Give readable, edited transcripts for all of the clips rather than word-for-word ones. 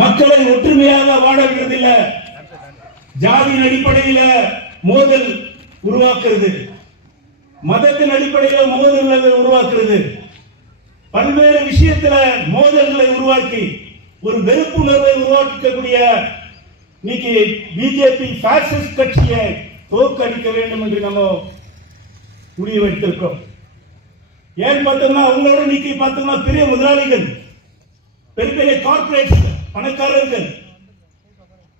மக்களை ஒற்றுமையாக வாழ வைக்கிறதில்லை, ஜாதியின் அடிப்படையில் மோதல் உருவாக்குறது, மதத்தின் அடிப்படையில் மோதல்களை உருவாக்குறது, பல்வேறு விஷயத்துல மோதல்களை உருவாக்கி ஒரு வெறுப்புணர்வை உருவாக்கக்கூடிய இன்னைக்கு பிஜேபி பாசிஸ்ட் கட்சியை தோற்கடிக்க வேண்டும் என்று நம்ம முடிவெடுத்திருக்கோம். ஏன் பார்த்தோம்னா அவங்களோட இன்னைக்கு பார்த்தோம்னா பெரிய முதலாளிகள், பெரிய பெரிய கார்பரேட்ஸ், பணக்காரர்கள்,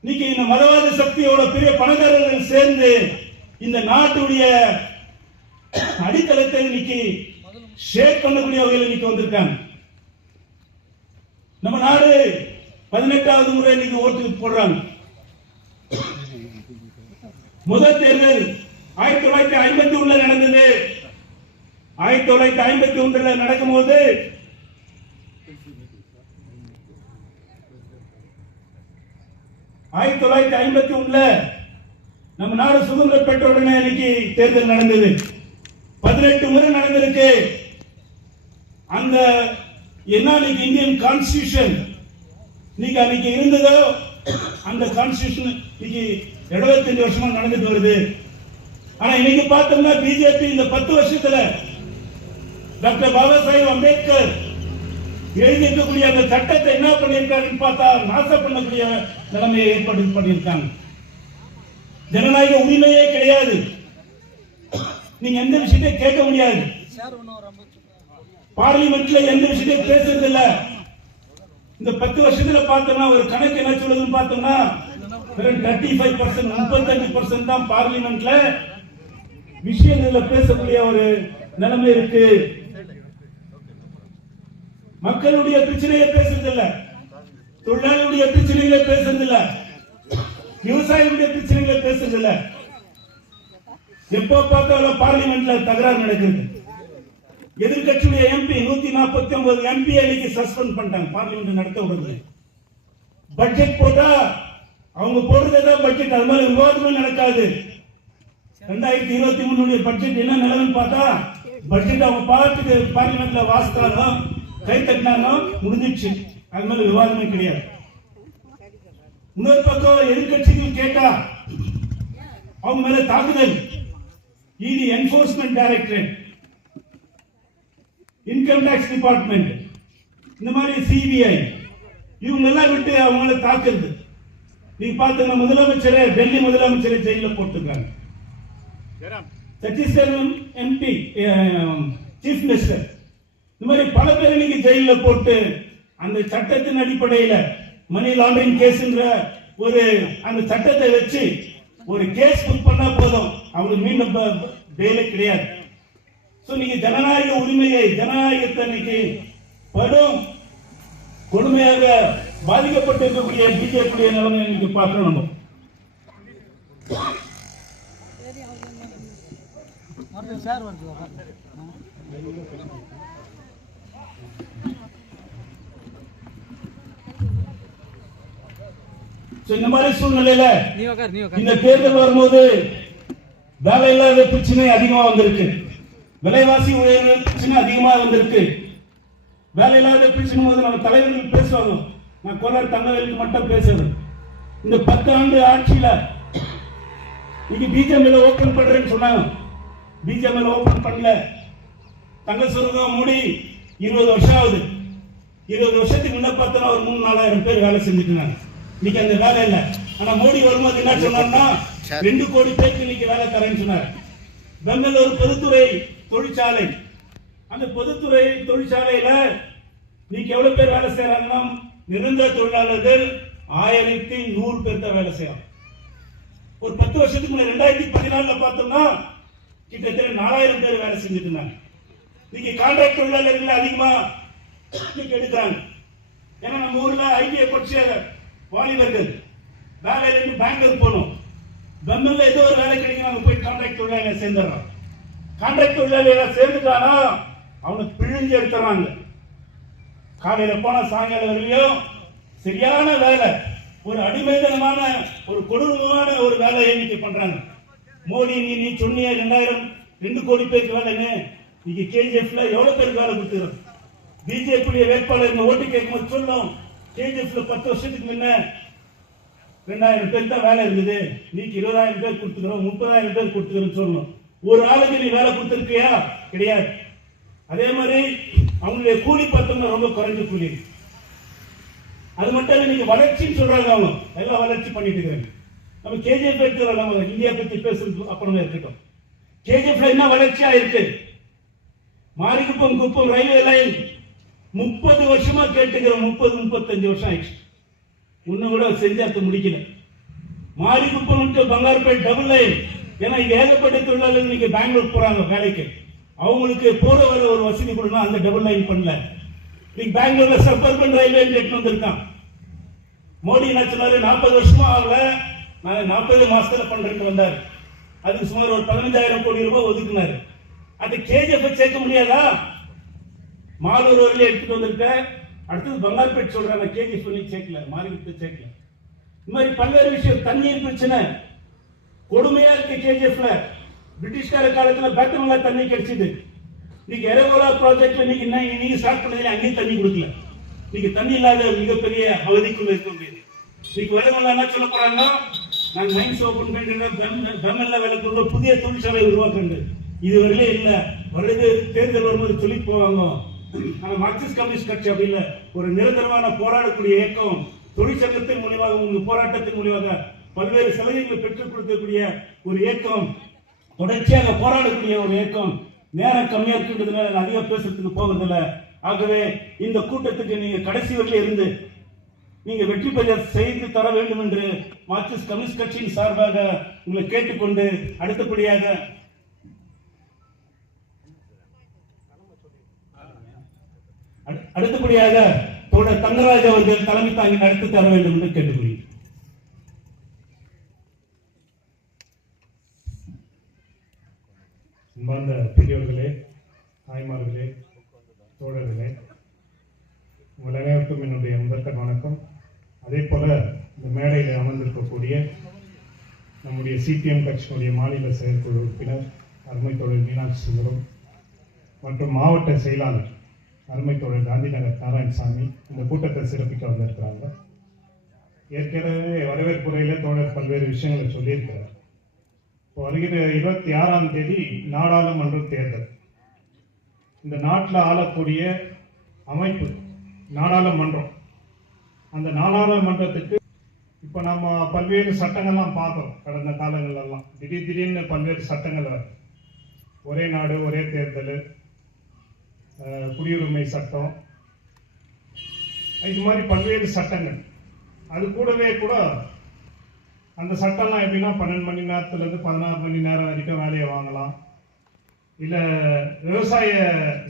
இன்னைக்கு இந்த மதவாத சக்தியோட பெரிய பணக்காரர்கள் சேர்ந்து இந்த நாட்டுடைய அடித்தளத்தை இன்னைக்கு ஷேக் பண்ணக்கூடிய வகையில் இன்னைக்கு வந்திருக்காங்க. நம்ம நாடு 18வது முறை இன்னைக்கு ஓட்டு போடுறாங்க. முதல் தேர்தல் 1951 நடந்தது. 1951 நடக்கும்போது நம்ம நாடு சுதந்திரம் பெற்ற உடனே இன்னைக்கு தேர்தல் நடந்தது. 18 முறை நடந்திருக்கு. அந்த என்ன இந்தியன் கான்ஸ்டிடியூஷன் இன்னைக்கு அன்னைக்கு இருந்ததோ அந்த கான்ஸ்டிடியூஷன் இன்னைக்கு 75 வருஷமா நடந்துட்டு வருது. ஆனா இன்னைக்கு பார்த்தோம்னா பிஜேபி இந்த 10 வருஷத்துல டாக்டர் பாபா சாஹேப் அம்பேத்கர் எழுதியிருக்கக்கூடிய அந்த சட்டத்தை என்ன பண்ணியிருக்காருன்னு பார்த்தா நாசம் பண்ணக்கூடிய நிலைமையை ஏற்படுத்தி பண்ணியிருக்காங்க. ஜனநாயக உரிமையே கிடையாது. நீங்க எந்த விஷயத்தை கேட்க முடியாது. பார்லிமெண்ட்ல எந்த விஷயத்தை பேசுறது இல்ல. இந்த 10 வருஷத்துல பார்த்தோம்னா ஒரு கணக்கு என்ன சொல்லுதுன்னு பார்த்தோம்னா 35% 35% தான் பார்லிமெண்ட்ல விஷயங்கள்ல பேசக்கூடிய ஒரு நிலைமை இருக்கு. மக்களுடைய பிரச்சனையை பேசுறது இல்ல, தொழிலாளியுடைய பிரச்சனைகளை பேசுறது இல்ல, விவசாயிகளுடைய பிரச்சனைகளை பேசுறது இல்ல. எப்போ பார்த்தாலும் பார்லிமெண்ட்ல தகராறு நடக்குது. எதிர்கட்சியுடைய எம்பி 149 எம்பி அன்னைக்கு சஸ்பெண்ட் பண்ணிட்டாங்க, பார்லிமெண்ட் நடத்த விடுறது. பட்ஜெட் போட்டா அவங்க போடுறதுதான் பட்ஜெட், அது மாதிரி விவாதமே நடக்காது. 2023 பட்ஜெட் என்ன நிலைமைன்னு பார்த்தா பட்ஜெட் அவங்க பார்த்துட்டு பார்லிமெண்ட்ல வாசித்தாலும் கை தட்டினாலும் முடிஞ்சிடுச்சு, அது மாதிரி விவாதமே கிடையாது. இன்னொரு பக்கம் எதிர்கட்சிகள் கேட்டா அவங்க மேல தாக்குதல். ED enforcement directorate, income tax department, இந்த மாதிரி சிபிஐ இவங்க எல்லாம் விட்டு அவங்கள தாக்குறது. நீங்க பாத்தீங்கன்னா முதலமைச்சரை டெல்லி முதலமைச்சரை ஜெயில போட்டுருக்காங்க. சத்தீஸ்கர் எம்பி சீஃப் மினிஸ்டர் இந்த மாதிரி பல பேர் இன்னைக்கு ஜெயில போட்டு அந்த சட்டத்தின் அடிப்படையில மணி லாண்டரிங் கேஸ்ன்ற ஒரு அந்த சட்டத்தை வச்சு ஒரு கேஸ் புக் பண்ணா போதும், அவங்களுக்கு மீண்டும் பெயிலே கிடையாது. நீங்க ஜனநாயக உரிமையை ஜனநாயகத்தை இன்னைக்கு படும் கொடுமையாக பாதிக்கப்பட்டிருக்கக்கூடிய பிஜேபி நிலைமை இன்னைக்கு பார்க்கணும். நம்ம இந்த மாதிரி சூழ்நிலையில இந்த தேர்தல் வரும்போது வேலை இல்லாத பிரச்சனை அதிகமா வந்திருக்கு, விலைவாசி உயர்வு பிரச்சனை அதிகமா வந்திருக்கு. வேலை இல்லாத பிரச்சனை போது நம்ம தலைவர்கள் பேசுவாங்க, நான் கோலார் தங்கவேலுக்கு மட்டும் பேசுறேன். இந்த 10 ஆண்டு ஆட்சியில இன்னைக்கு பிஜேபியில ஓபன் பண்றேன்னு சொன்னாங்க, பிஜேபியில ஓபன் பண்ணல. தங்க சுரங்கம் மூடி 20 வருஷம் ஆகுது. 20 வருஷத்துக்கு முன்ன பார்த்தோன்னா ஒரு 3-4 பேர் வேலை செஞ்சுட்டு இருந்தாங்க. இன்னைக்கு அந்த வேலை இல்லை. ஆனா மோடி வரும்போது என்ன சொன்னார்னா 2 கோடி பேருக்கு இன்னைக்கு வேலை தரேன்னு சொன்னார். பெங்களூர் பொதுத்துறை தொழிற்சாலை, அந்த பொதுத்துறை தொழிற்சாலையில இன்னைக்கு எவ்வளவு பேர் வேலை செய்யறாங்கன்னா நிரந்தர தொழிலாளர்கள் 1100 பேர் தான் வேலை செய்யறாங்க. ஒரு 10 வருஷத்துக்கு முன்னாடி 2014 பார்த்தோம்னா கிட்டத்தட்ட 4000 பேர் வேலை செஞ்சுட்டு இருந்தாங்க. இன்னைக்கு கான்ட்ராக்ட் தொழிலாளர்கள் அதிகமா எடுக்கிறாங்க. ஏன்னா நம்ம ஊர்ல ஐடிஐ படிச்ச வாலிபர்கள் வேலையில பெங்களூர் போகணும், பெங்களூர்ல ஏதோ ஒரு வேலை கிடைக்கும், அங்க போய் கான்ட்ராக்ட் தொழிலாளிகளை சேர்ந்துடுறோம். கான்ட்ராக்ட் தொழிலாளிகளை சேர்ந்துட்டானா அவனுக்கு பிழிஞ்சு எடுத்துறாங்க. காலையில போன சாயங்காலம் வரையும் சரியான வேலை, ஒரு அடிமைதனமான ஒரு கொடூரமான ஒரு வேலையை இன்னைக்கு பண்றாங்க. மோடி நீ சொன்னிய 2 கோடி பேருக்கு வேலைன்னு, இன்னைக்கு கேஜிஎஃப்ல எவ்வளவு பேருக்கு வேலை கொடுத்துருக்கோம். பிஜேபி வேட்பாளர் ஓட்டு கேட்கும்போது சொல்லும் கேஜிஎஃப்ல 10 வருஷத்துக்கு முன்ன 2000 பேர் தான் வேலை இருந்தது. நீக்கு 20,000 பேர் கொடுத்துக்கிறோம், 30,000 பேர் கொடுத்துக்கிறோம் சொல்லணும். ஒரு ஆளுக்கு நீ வேலை கொடுத்துருக்கியா? கிடையாது. அதே மாதிரி அவங்களுடைய கூலி பார்த்தோம்னா ரொம்ப குறைஞ்ச கூலி. அது மட்டும் இல்லை, நீங்க வளர்ச்சின்னு சொல்றாங்க. அவங்க எல்லாம் வளர்ச்சி பண்ணிட்டு இருக்காங்க. நம்ம கேஜிஎஃப் எடுத்துக்கிறோம். நம்ம இந்தியா பத்தி பேசுறது அப்புறமே இருக்கட்டும். கேஜிஎஃப்ல என்ன வளர்ச்சியா இருக்கு? மாரிக்குப்பம் ரயில்வே லைன் 30 வருஷமா கேட்டுக்கிறோம். 30-35 வருஷம் ஆயிடுச்சு. இன்னும் கூட செஞ்சாத்து முடிக்கல. Marikuppam Bangarapet double line. ஏன்னா இங்க ஏகப்பட்ட தொழிலாளர்கள் இன்னைக்கு பெங்களூர் போறாங்க வேலைக்கு. அவங்களுக்கு போற வர ஒரு வசதி கொடுக்கணும். அந்த டபுள் லைன் பண்ணல. இன்னைக்கு பெங்களூர்ல சப்பர்பன் ரயில்வே எடுத்து வந்திருக்கான். மோடி என்ன சொன்னாரு? 40 வருஷமா ஆகல, நாங்க 40 மாசத்துல பண்றதுக்கு வந்தாரு. அதுக்கு சுமார் ஒரு 15,000 கோடி ரூபாய் ஒதுக்குனாரு. அது கேஜிஎஃப் சேர்க்க முடியாதா? மாலூர் வரையில எடுத்துட்டு வந்திருக்க. அடுத்தது பங்காருப்பேட் சொல்றாங்க, கேஜிஎஃப் பண்ணி சேர்க்கல, மாரிக்குப்பத்தை சேர்க்கல. இந்த மாதிரி பல்வேறு விஷயம். தண்ணீர் பிரச்சனை கொடுமையா இருக்கு கேஜிஎஃப்ல. பிரிட்டிஷ்கார காலத்துல பேத்தமங்கா தண்ணி கிடைச்சது. இன்னைக்கு எரகோலா ப்ராஜெக்ட்ல நீங்க ஸ்டார்ட் பண்ணதுல அங்கேயும் தண்ணி கொடுக்கல. இன்னைக்கு தண்ணி இல்லாத மிகப்பெரிய அவதிக்குள்ள இருக்க முடியாது. இன்னைக்கு வரவங்க என்ன சொல்ல போறாங்க? நாங்க மைன்ஸ் ஓபன் பண்றோம், தமிழ்ல வேலை கொடுக்க புதிய தொழிற்சாலை உருவாக்குறது. இதுவரையிலே இல்ல. வருது தேர்தல் வரும்போது சொல்லி போவாங்க. ஆனா மார்க்சிஸ்ட் கம்யூனிஸ்ட் கட்சி அப்படி இல்ல. ஒரு நிரந்தரமான போராடக்கூடிய இயக்கம். தொழிற்சங்கத்தின் மூலியமாக, உங்க போராட்டத்தின் மூலியமாக பல்வேறு சலுகைகளை பெற்றுக் கொடுக்கக்கூடிய ஒரு இயக்கம். தொடர்ச்சியாக போராடக்கூடிய ஒரு இயக்கம். நேரம் கம்மியா இருக்குன்றதுனால அதிக பேசுறதுக்கு போவதில்லை. ஆகவே இந்த கூட்டத்துக்கு நீங்க கடைசி வரையில இருந்து நீங்க வெற்றி பெற செய்து தர வேண்டும் என்று மார்க்சிஸ்ட் கம்யூனிஸ்ட் கட்சியின் சார்பாக உங்களை கேட்டுக்கொண்டு, அடுத்தபடியாக தோழர் தங்கராஜ் அவர்கள் தலைமை தாங்கி நடத்தி தர வேண்டும் என்று கேட்டுக்கொள்கிறேன். அன்பார்ந்த பெரியவர்களே, தாய்மார்களே, தோழர்களே, உங்கள் அனைவருக்கும் என்னுடைய முதற்கண் வணக்கம். அதே போல இந்த மேடையில் அமர்ந்திருக்கக்கூடிய நம்முடைய சிபிஎம் கட்சியினுடைய மாநில செயற்குழு உறுப்பினர் அருமை தோழர் மீனாட்சி சுந்தரம் மற்றும் மாவட்ட செயலாளர் அருமை தோழர் காந்திநகர் நாராயணசாமி இந்த கூட்டத்தை சிறப்பிக்க வந்திருக்கிறாங்க. ஏற்கனவே வரவேற்புரையிலே தோழர் பல்வேறு விஷயங்களை சொல்லியிருக்கிறார். இப்போ வருகிற 26ஆம் தேதி நாடாளுமன்ற தேர்தல். இந்த நாட்டில் ஆளக்கூடிய அமைப்பு நாடாளுமன்றம். அந்த நாடாளுமன்றத்துக்கு இப்போ நம்ம பல்வேறு சட்டங்கள்லாம் பார்க்குறோம். கடந்த காலங்களெல்லாம் திடீர்னு பல்வேறு சட்டங்கள் வருது. ஒரே நாடு ஒரே தேர்தல், குடியுரிமை சட்டம், இது மாதிரி பல்வேறு சட்டங்கள். அது கூடவே கூட அந்த சட்டம்லாம் எப்படின்னா 12 மணி நேரத்துலேருந்து 16 மணி நேரம் வரைக்கும் வேலையை வாங்கலாம். இல்லை விவசாய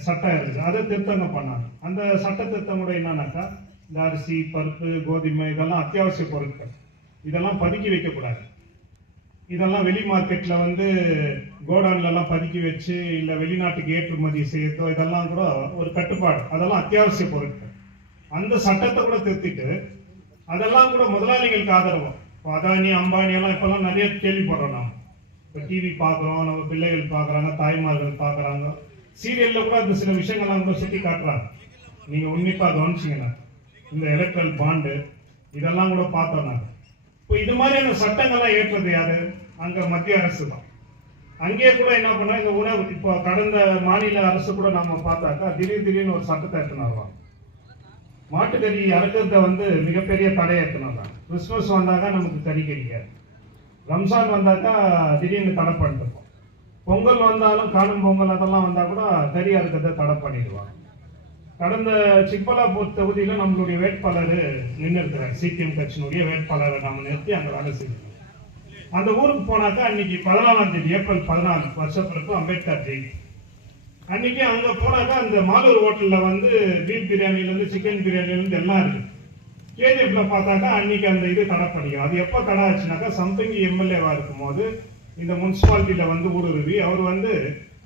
சட்டம் இருக்குது, அதை திருத்தங்க பண்ணாங்க. அந்த சட்ட திருத்தம் கூட என்னன்னாக்கா, இந்த அரிசி, பருப்பு, கோதுமை இதெல்லாம் அத்தியாவசிய பொருட்கள், இதெல்லாம் பதுக்கி வைக்கக்கூடாது. இதெல்லாம் வெளி மார்க்கெட்டில் வந்து கோடவுன்லலாம் பதுக்கி வச்சு இல்லை வெளிநாட்டுக்கு ஏற்றுமதி செய்யறதோ இதெல்லாம் கூட ஒரு கட்டுப்பாடு. அதெல்லாம் அத்தியாவசிய பொருட்கள். அந்த சட்டத்தை கூட திருத்திட்டு அதெல்லாம் கூட முதலாளிகளுக்கு ஆதரவு. இப்போ அதானி, அம்பானி எல்லாம் இப்போல்லாம் நிறைய கேள்விப்படுறோம். நாம் இப்போ டிவி பார்க்குறோம், நம்ம பிள்ளைகள் பார்க்குறாங்க, தாய்மார்கள் பார்க்குறாங்க. சீரியலில் கூட அந்த சில விஷயங்கள்லாம் கூட சுற்றி காட்டுறாங்க. நீங்கள் உன்னிப்பாக கவனிச்சிங்கன்னா இந்த எலக்ட்ரல் பாண்டு இதெல்லாம் கூட பார்த்தோம் நாங்கள். இப்போ இது மாதிரியான சட்டங்கள்லாம் ஏற்றது யாரு? அங்கே மத்திய அரசு தான். அங்கேயே கூட என்ன பண்ணா, இந்த உணவு இப்போ கடந்த மாநில அரசு கூட நம்ம பார்த்தாக்கா திடீர்னு ஒரு சட்டத்தை எடுத்துன்னு வருவாங்க. மாட்டுக்கறி அறுக்கிறத வந்து மிகப்பெரிய தடையை எடுத்துனாங்க. கிறிஸ்துமஸ் வந்தாக்கா நமக்கு கறி கிடைக்காது. ரம்ஜான் வந்தாக்கா திடீர்னு தடை பண்ணிருப்போம். பொங்கல் வந்தாலும் காணும் பொங்கல் அதெல்லாம் வந்தா கூட கறி அறுக்கிறத தடை பண்ணிடுவாங்க. கடந்த சிக்பலாபூர் தொகுதியில் நம்மளுடைய வேட்பாளர் நின்று இருக்கிறார். சிபிஎம் கட்சியினுடைய வேட்பாளரை நம்ம நிறுத்தி அங்கே வேலை செய்யணும். அந்த ஊருக்கு போனாக்கா அன்னைக்கு 14ஆம் தேதி ஏப்ரல் 14 வருஷப்பிறப்பு அம்பேத்கர் ஜெயந்தி அன்னைக்கு அங்கே போனாக்கா அந்த மாலூர் ஹோட்டலில் வந்து பீஃப் பிரியாணிலேருந்து சிக்கன் பிரியாணிலேருந்து எல்லாம் இருக்கு. கேஜிஎஃப்ல பார்த்தாக்கா அன்னைக்கு அந்த இது தடை பண்ணிக்கும். அது எப்போ தடை ஆச்சுனாக்கா, சம்பங்கி எம்எல்ஏவா இருக்கும் போது இந்த முனிசிபாலிட்டியில வந்து ஊடுருவி அவர் வந்து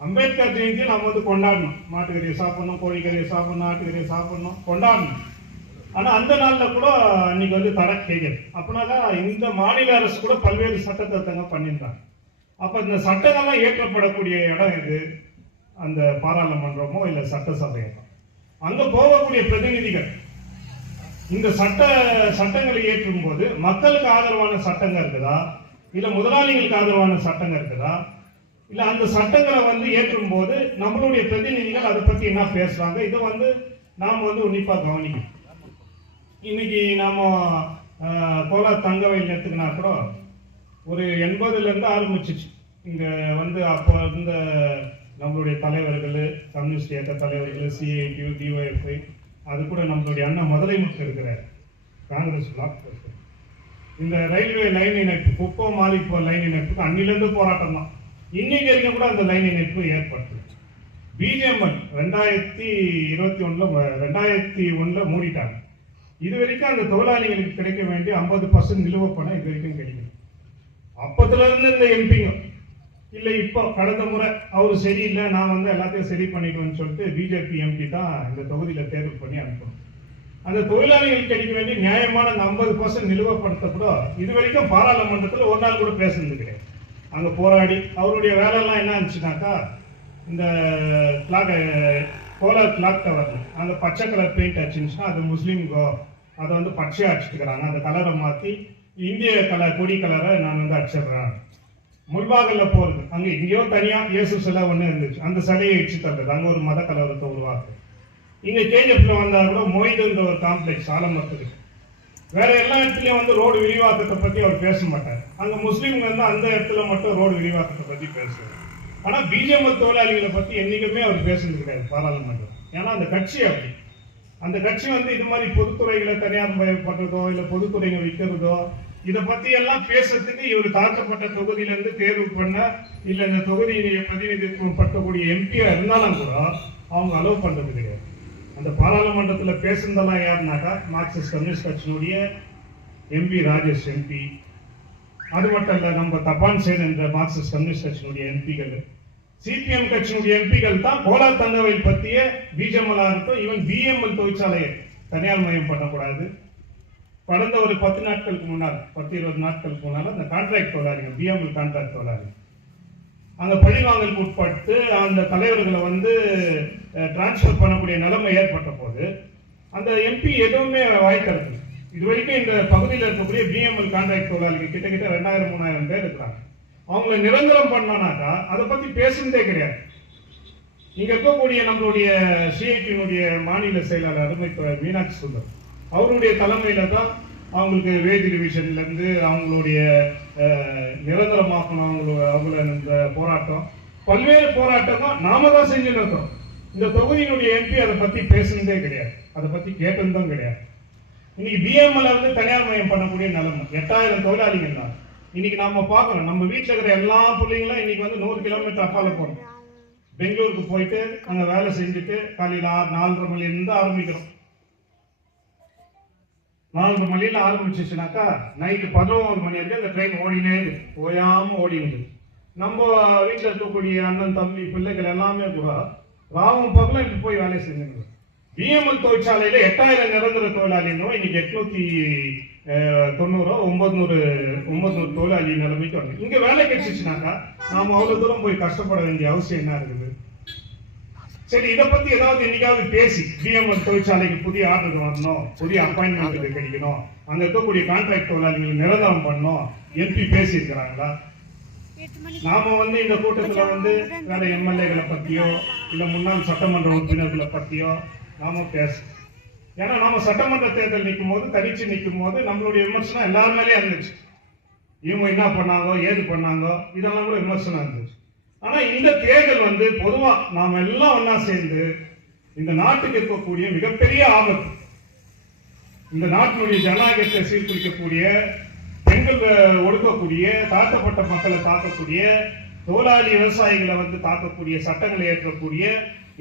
அம்பேத்கர் ஜெயந்தி நம்ம வந்து கொண்டாடணும். மாட்டுக்கறியை சாப்பிடணும், கோழிக்கறியை சாப்பிடணும், ஆட்டுக்கறியை சாப்பிடணும், கொண்டாடணும். ஆனா அந்த நாள்ல கூட அன்னைக்கு வந்து தடை கேட்குது. அப்படின்னாக்கா இந்த மாநில அரசு கூட பல்வேறு சட்ட திருத்தங்கள் பண்ணியிருந்தாங்க. அப்ப இந்த சட்டங்கள்லாம் ஏற்றப்படக்கூடிய இடம் இது அந்த பாராளுமன்றமோ இல்லை சட்டசபையோ. அங்க போகக்கூடிய பிரதிநிதிகள் இந்த சட்டங்களை ஏற்றும் போது மக்களுக்கு ஆதரவான சட்டங்கள் இருக்குதா, இல்ல முதலாளிகளுக்கு ஆதரவான சட்டங்கள் இருக்குதா, இல்ல அந்த சட்டங்களை வந்து ஏற்றும் போது நம்மளுடைய பிரதிநிதிகள் அதை பத்தி என்ன பேசுறாங்க, இதை நாம உன்னிப்பா கவனிக்கணும். இன்னைக்கு நாம கோலார் தங்கவயல் எடுத்துக்கினா கூட ஒரு 80ல இருந்து ஆரம்பிச்சிச்சு. இங்க அப்போ இருந்த நம்மளுடைய தலைவர்கள், கம்யூனிஸ்ட் இயக்க தலைவர்கள், சிஐடியு, டிஒஎஃப்ஐ, அது கூட நம்மளுடைய அண்ணன் முதலைமுத்து இருக்கிறார், காங்கிரஸ் பிளாக். இந்த ரயில்வே லைன் இணைப்பு, குப்பம் மாலிப்போ லைன் இணைப்புக்கு அன்னிலிருந்து போராட்டம் தான். இன்னைக்கு வரைக்கும் கூட அந்த லைன் இணைப்பு ஏற்பட்டது. பிஜேஎம்எல் 2021 மூடிட்டாங்க. இது வரைக்கும் அந்த தொழிலாளிகளுக்கு கிடைக்க வேண்டிய 50% நிலுவ பணம் இது வரைக்கும் கிடைக்கும். அப்பத்துல இருந்து இந்த எம்பிங்க இல்ல இப்போ கடந்த முறை அவரு சரியில்லை, நான் எல்லாத்தையும் சரி பண்ணிடுவேன்னு சொல்லிட்டு பிஜேபி எம்பி தான் இந்த தொகுதியில தேர்வு பண்ணி அனுப்பணும். அந்த தொழிலாளிகளுக்கு கிடைக்க வேண்டிய நியாயமான அந்த 50% நிலுவ பணத்தை கூட இது வரைக்கும் பாராளுமன்றத்தில் ஒரு நாள் கூட பேசுனது கிடையாது. அங்க போராடி அவருடைய வேலை எல்லாம் என்ன இருந்துச்சுனாக்கா, இந்த கோலார் கிளாக் டவர் அந்த பச்சை கலர் பெயிண்ட் அடிச்சுன்னா அது முஸ்லீம்கோ, அதை பச்சையா அடிச்சுக்கிறாங்க. அந்த கலரை மாத்தி இந்திய கொடி கலரை நான் அடிச்சிடுறேன். முல்பாகல்ல போறது அங்க இங்கேயோ தனியா இயேசு சிலை ஒண்ணு இருந்துச்சு, அந்த சிலையை இடிச்சு தந்தது, அங்க ஒரு மத கலவரத்தை உருவாக்கு. இங்க கேஜப்ல வந்தா கூட மொய்துன்ற ஒரு காம்ப்ளெக்ஸ் ஆலமரத்துக்கு, வேற எல்லா இடத்துலயும் ரோடு விரிவாக்கத்தை பத்தி அவர் பேச மாட்டார். அங்க முஸ்லீம்கள் அந்த இடத்துல மட்டும் ரோடு விரிவாக்கத்தை பத்தி பேசுவார். ஆனா பிஜேபி தொழிலாளிகளை பத்தி என்னைக்குமே அவர் பேசுறது கிடையாது பாராளுமன்றம். ஏன்னா அந்த கட்சி அப்படி, அந்த கட்சி இது மாதிரி பொதுத்துறைகளை தனியார் பண்றதோ இல்ல பொதுத்துறைகள் விற்கிறதோ இதை பத்தி எல்லாம் பேசுறதுக்கு இவர் தாக்கப்பட்ட தொகுதியிலிருந்து தேர்வு பண்ண இல்ல இந்த தொகுதியை பிரதிநிதித்துவம் பற்றக்கூடிய எம்பியா இருந்தாலும் கூட அவங்க அலோவ் பண்றது கிடையாது. அந்த பாராளுமன்றத்தில் பேசுனதெல்லாம் யாருனாக்கா மார்க்சிஸ்ட் கம்யூனிஸ்ட் கட்சியினுடைய எம்பி ராஜேஷ் எம்பி, அது மட்டும் இல்ல நம்ம தப்பான் சேன் என்ற மார்க்சிஸ்ட் கம்யூனிஸ்ட் கட்சியினுடைய எம்பிகள், சிபிஎம் கட்சியினுடைய எம்பிகள் தான் கோலார் தங்கவயல் பத்திய பிஜேஎம்எல் இருக்கட்டும், ஈவன் பிஎம்எல் தொழிற்சாலையை தனியார் மயம் பண்ணக்கூடாது. கடந்த ஒரு 10 நாட்களுக்கு முன்னால் 10-20 நாட்களுக்கு முன்னால் அந்த கான்ட்ராக்ட் தொழிலாளிகள், பிஎம்எல் கான்ட்ராக்ட் தொழிலாளிகள் அந்த பழிவாங்கலுக்கு உட்பட்டு அந்த தலைவர்களை டிரான்ஸ்பர் பண்ணக்கூடிய நிலைமை ஏற்பட்ட போது அந்த எம்பி எதுவுமே வாய்க்கிறது. இது வரைக்கும் இந்த பகுதியில் இருக்கக்கூடிய பிஎம்எல் கான்ட்ராக்ட் தொழிலாளிகள் கிட்டத்தட்ட 2000-3000 பேர் இருக்கிறாங்க. அவங்களை நிரந்தரம் பண்ணானாக்கா அதை பத்தி பேசுனதே கிடையாது. இங்க இருக்கக்கூடிய நம்மளுடைய சிஐடியினுடைய மாநில செயலாளர் அருமை மீனாட்சி சுந்தர் அவருடைய தலைமையில தான் அவங்களுக்கு வேஜ் டிவிஷன்ல இருந்து அவங்களுடைய நிரந்தரமாக்கணும் அவங்கள இந்த போராட்டம், பல்வேறு போராட்டம் தான் நாம தான் செஞ்சுட்டு இருக்கோம். இந்த தொகுதியினுடைய எம்பி அதை பத்தி பேசுனதே கிடையாது, அதை பத்தி கேட்டதும் கிடையாது. இன்னைக்கு பிஎம்எல் தனியார் மயம் பண்ணக்கூடிய நிலைமை 8000 தொழிலாளிகள் தான். இன்னைக்கு நாம பார்க்கணும், நம்ம வீட்டில் இருக்கிற எல்லா பிள்ளைங்களும் இன்னைக்கு 100 கிலோமீட்டர் அப்பால போறோம். பெங்களூருக்கு போயிட்டு அங்க வேலை செஞ்சுட்டு காலையில 4:30 மணிலிருந்து ஆரம்பிக்கிறோம். 4 மணியில ஆரம்பிச்சிச்சுனாக்கா நைட்டு 11 மணி வரைக்கும் அந்த ட்ரெயின் ஓடினே இருக்கு, ஓயாம ஓடினது. நம்ம வீட்டில் இருக்கக்கூடிய அண்ணன் தம்பி பிள்ளைகள் எல்லாமே கூட ராவும் பகலும் இப்படி போய் வேலை செஞ்சுருக்கோம். பிஎம்எல் தொழிற்சாலையில 8000 நிரந்தர தொழிலாளிகளும் இன்னைக்கு 890-900 தொழிலாளி நிலைமைக்கு வந்து இங்க வேலை கிடைச்சிச்சுனாக்கா நாம அவ்வளவு தூரம் போய் கஷ்டப்பட வேண்டிய அவசியம் என்ன இருக்குது? சரி, இதை பத்தி ஏதாவது என்னைக்காவது பேசி பிஎம்எல் தொழிற்சாலைக்கு புதிய ஆர்டர் வரணும், புதிய அப்பாயின்மெண்ட் கிடைக்கணும், அங்க இருக்கக்கூடிய கான்ட்ராக்ட் தொழிலாளிகள் நிரந்தரம் பண்ணணும், எம்பி பேசி இருக்கிறாங்களா? நாம இந்த கூட்டத்துல வேற எம்எல்ஏகளை பத்தியோ இல்ல முன்னாள் சட்டமன்ற உறுப்பினர்களை பத்தியோ நாம பேச. ஏன்னா நாம சட்டமன்ற தேர்தல் நிற்கும் போது தனிச்சு நிற்கும் போது நம்மளுடைய விமர்சனம் எல்லாரும் மேலேயே இருந்துச்சு. இவங்க என்ன பண்ணாங்க, ஏது பண்ணாங்க, இதெல்லாம் கூட விமர்சனம் இருந்துச்சு. ஆனா இந்த தேர்தல் பொதுவா நாம எல்லாம் ஒன்னா சேர்ந்து இந்த நாட்டுக்கு இருக்கக்கூடிய மிகப்பெரிய ஆபத்து, இந்த நாட்டினுடைய ஜனநாயகத்தை சீர்குலைக்கக்கூடிய, பெண்கள் ஒடுக்கக்கூடிய, தாழ்த்தப்பட்ட மக்களை தாக்கக்கூடிய, தொழிலாளி விவசாயிகளை தாக்கக்கூடிய சட்டங்களை ஏற்றக்கூடிய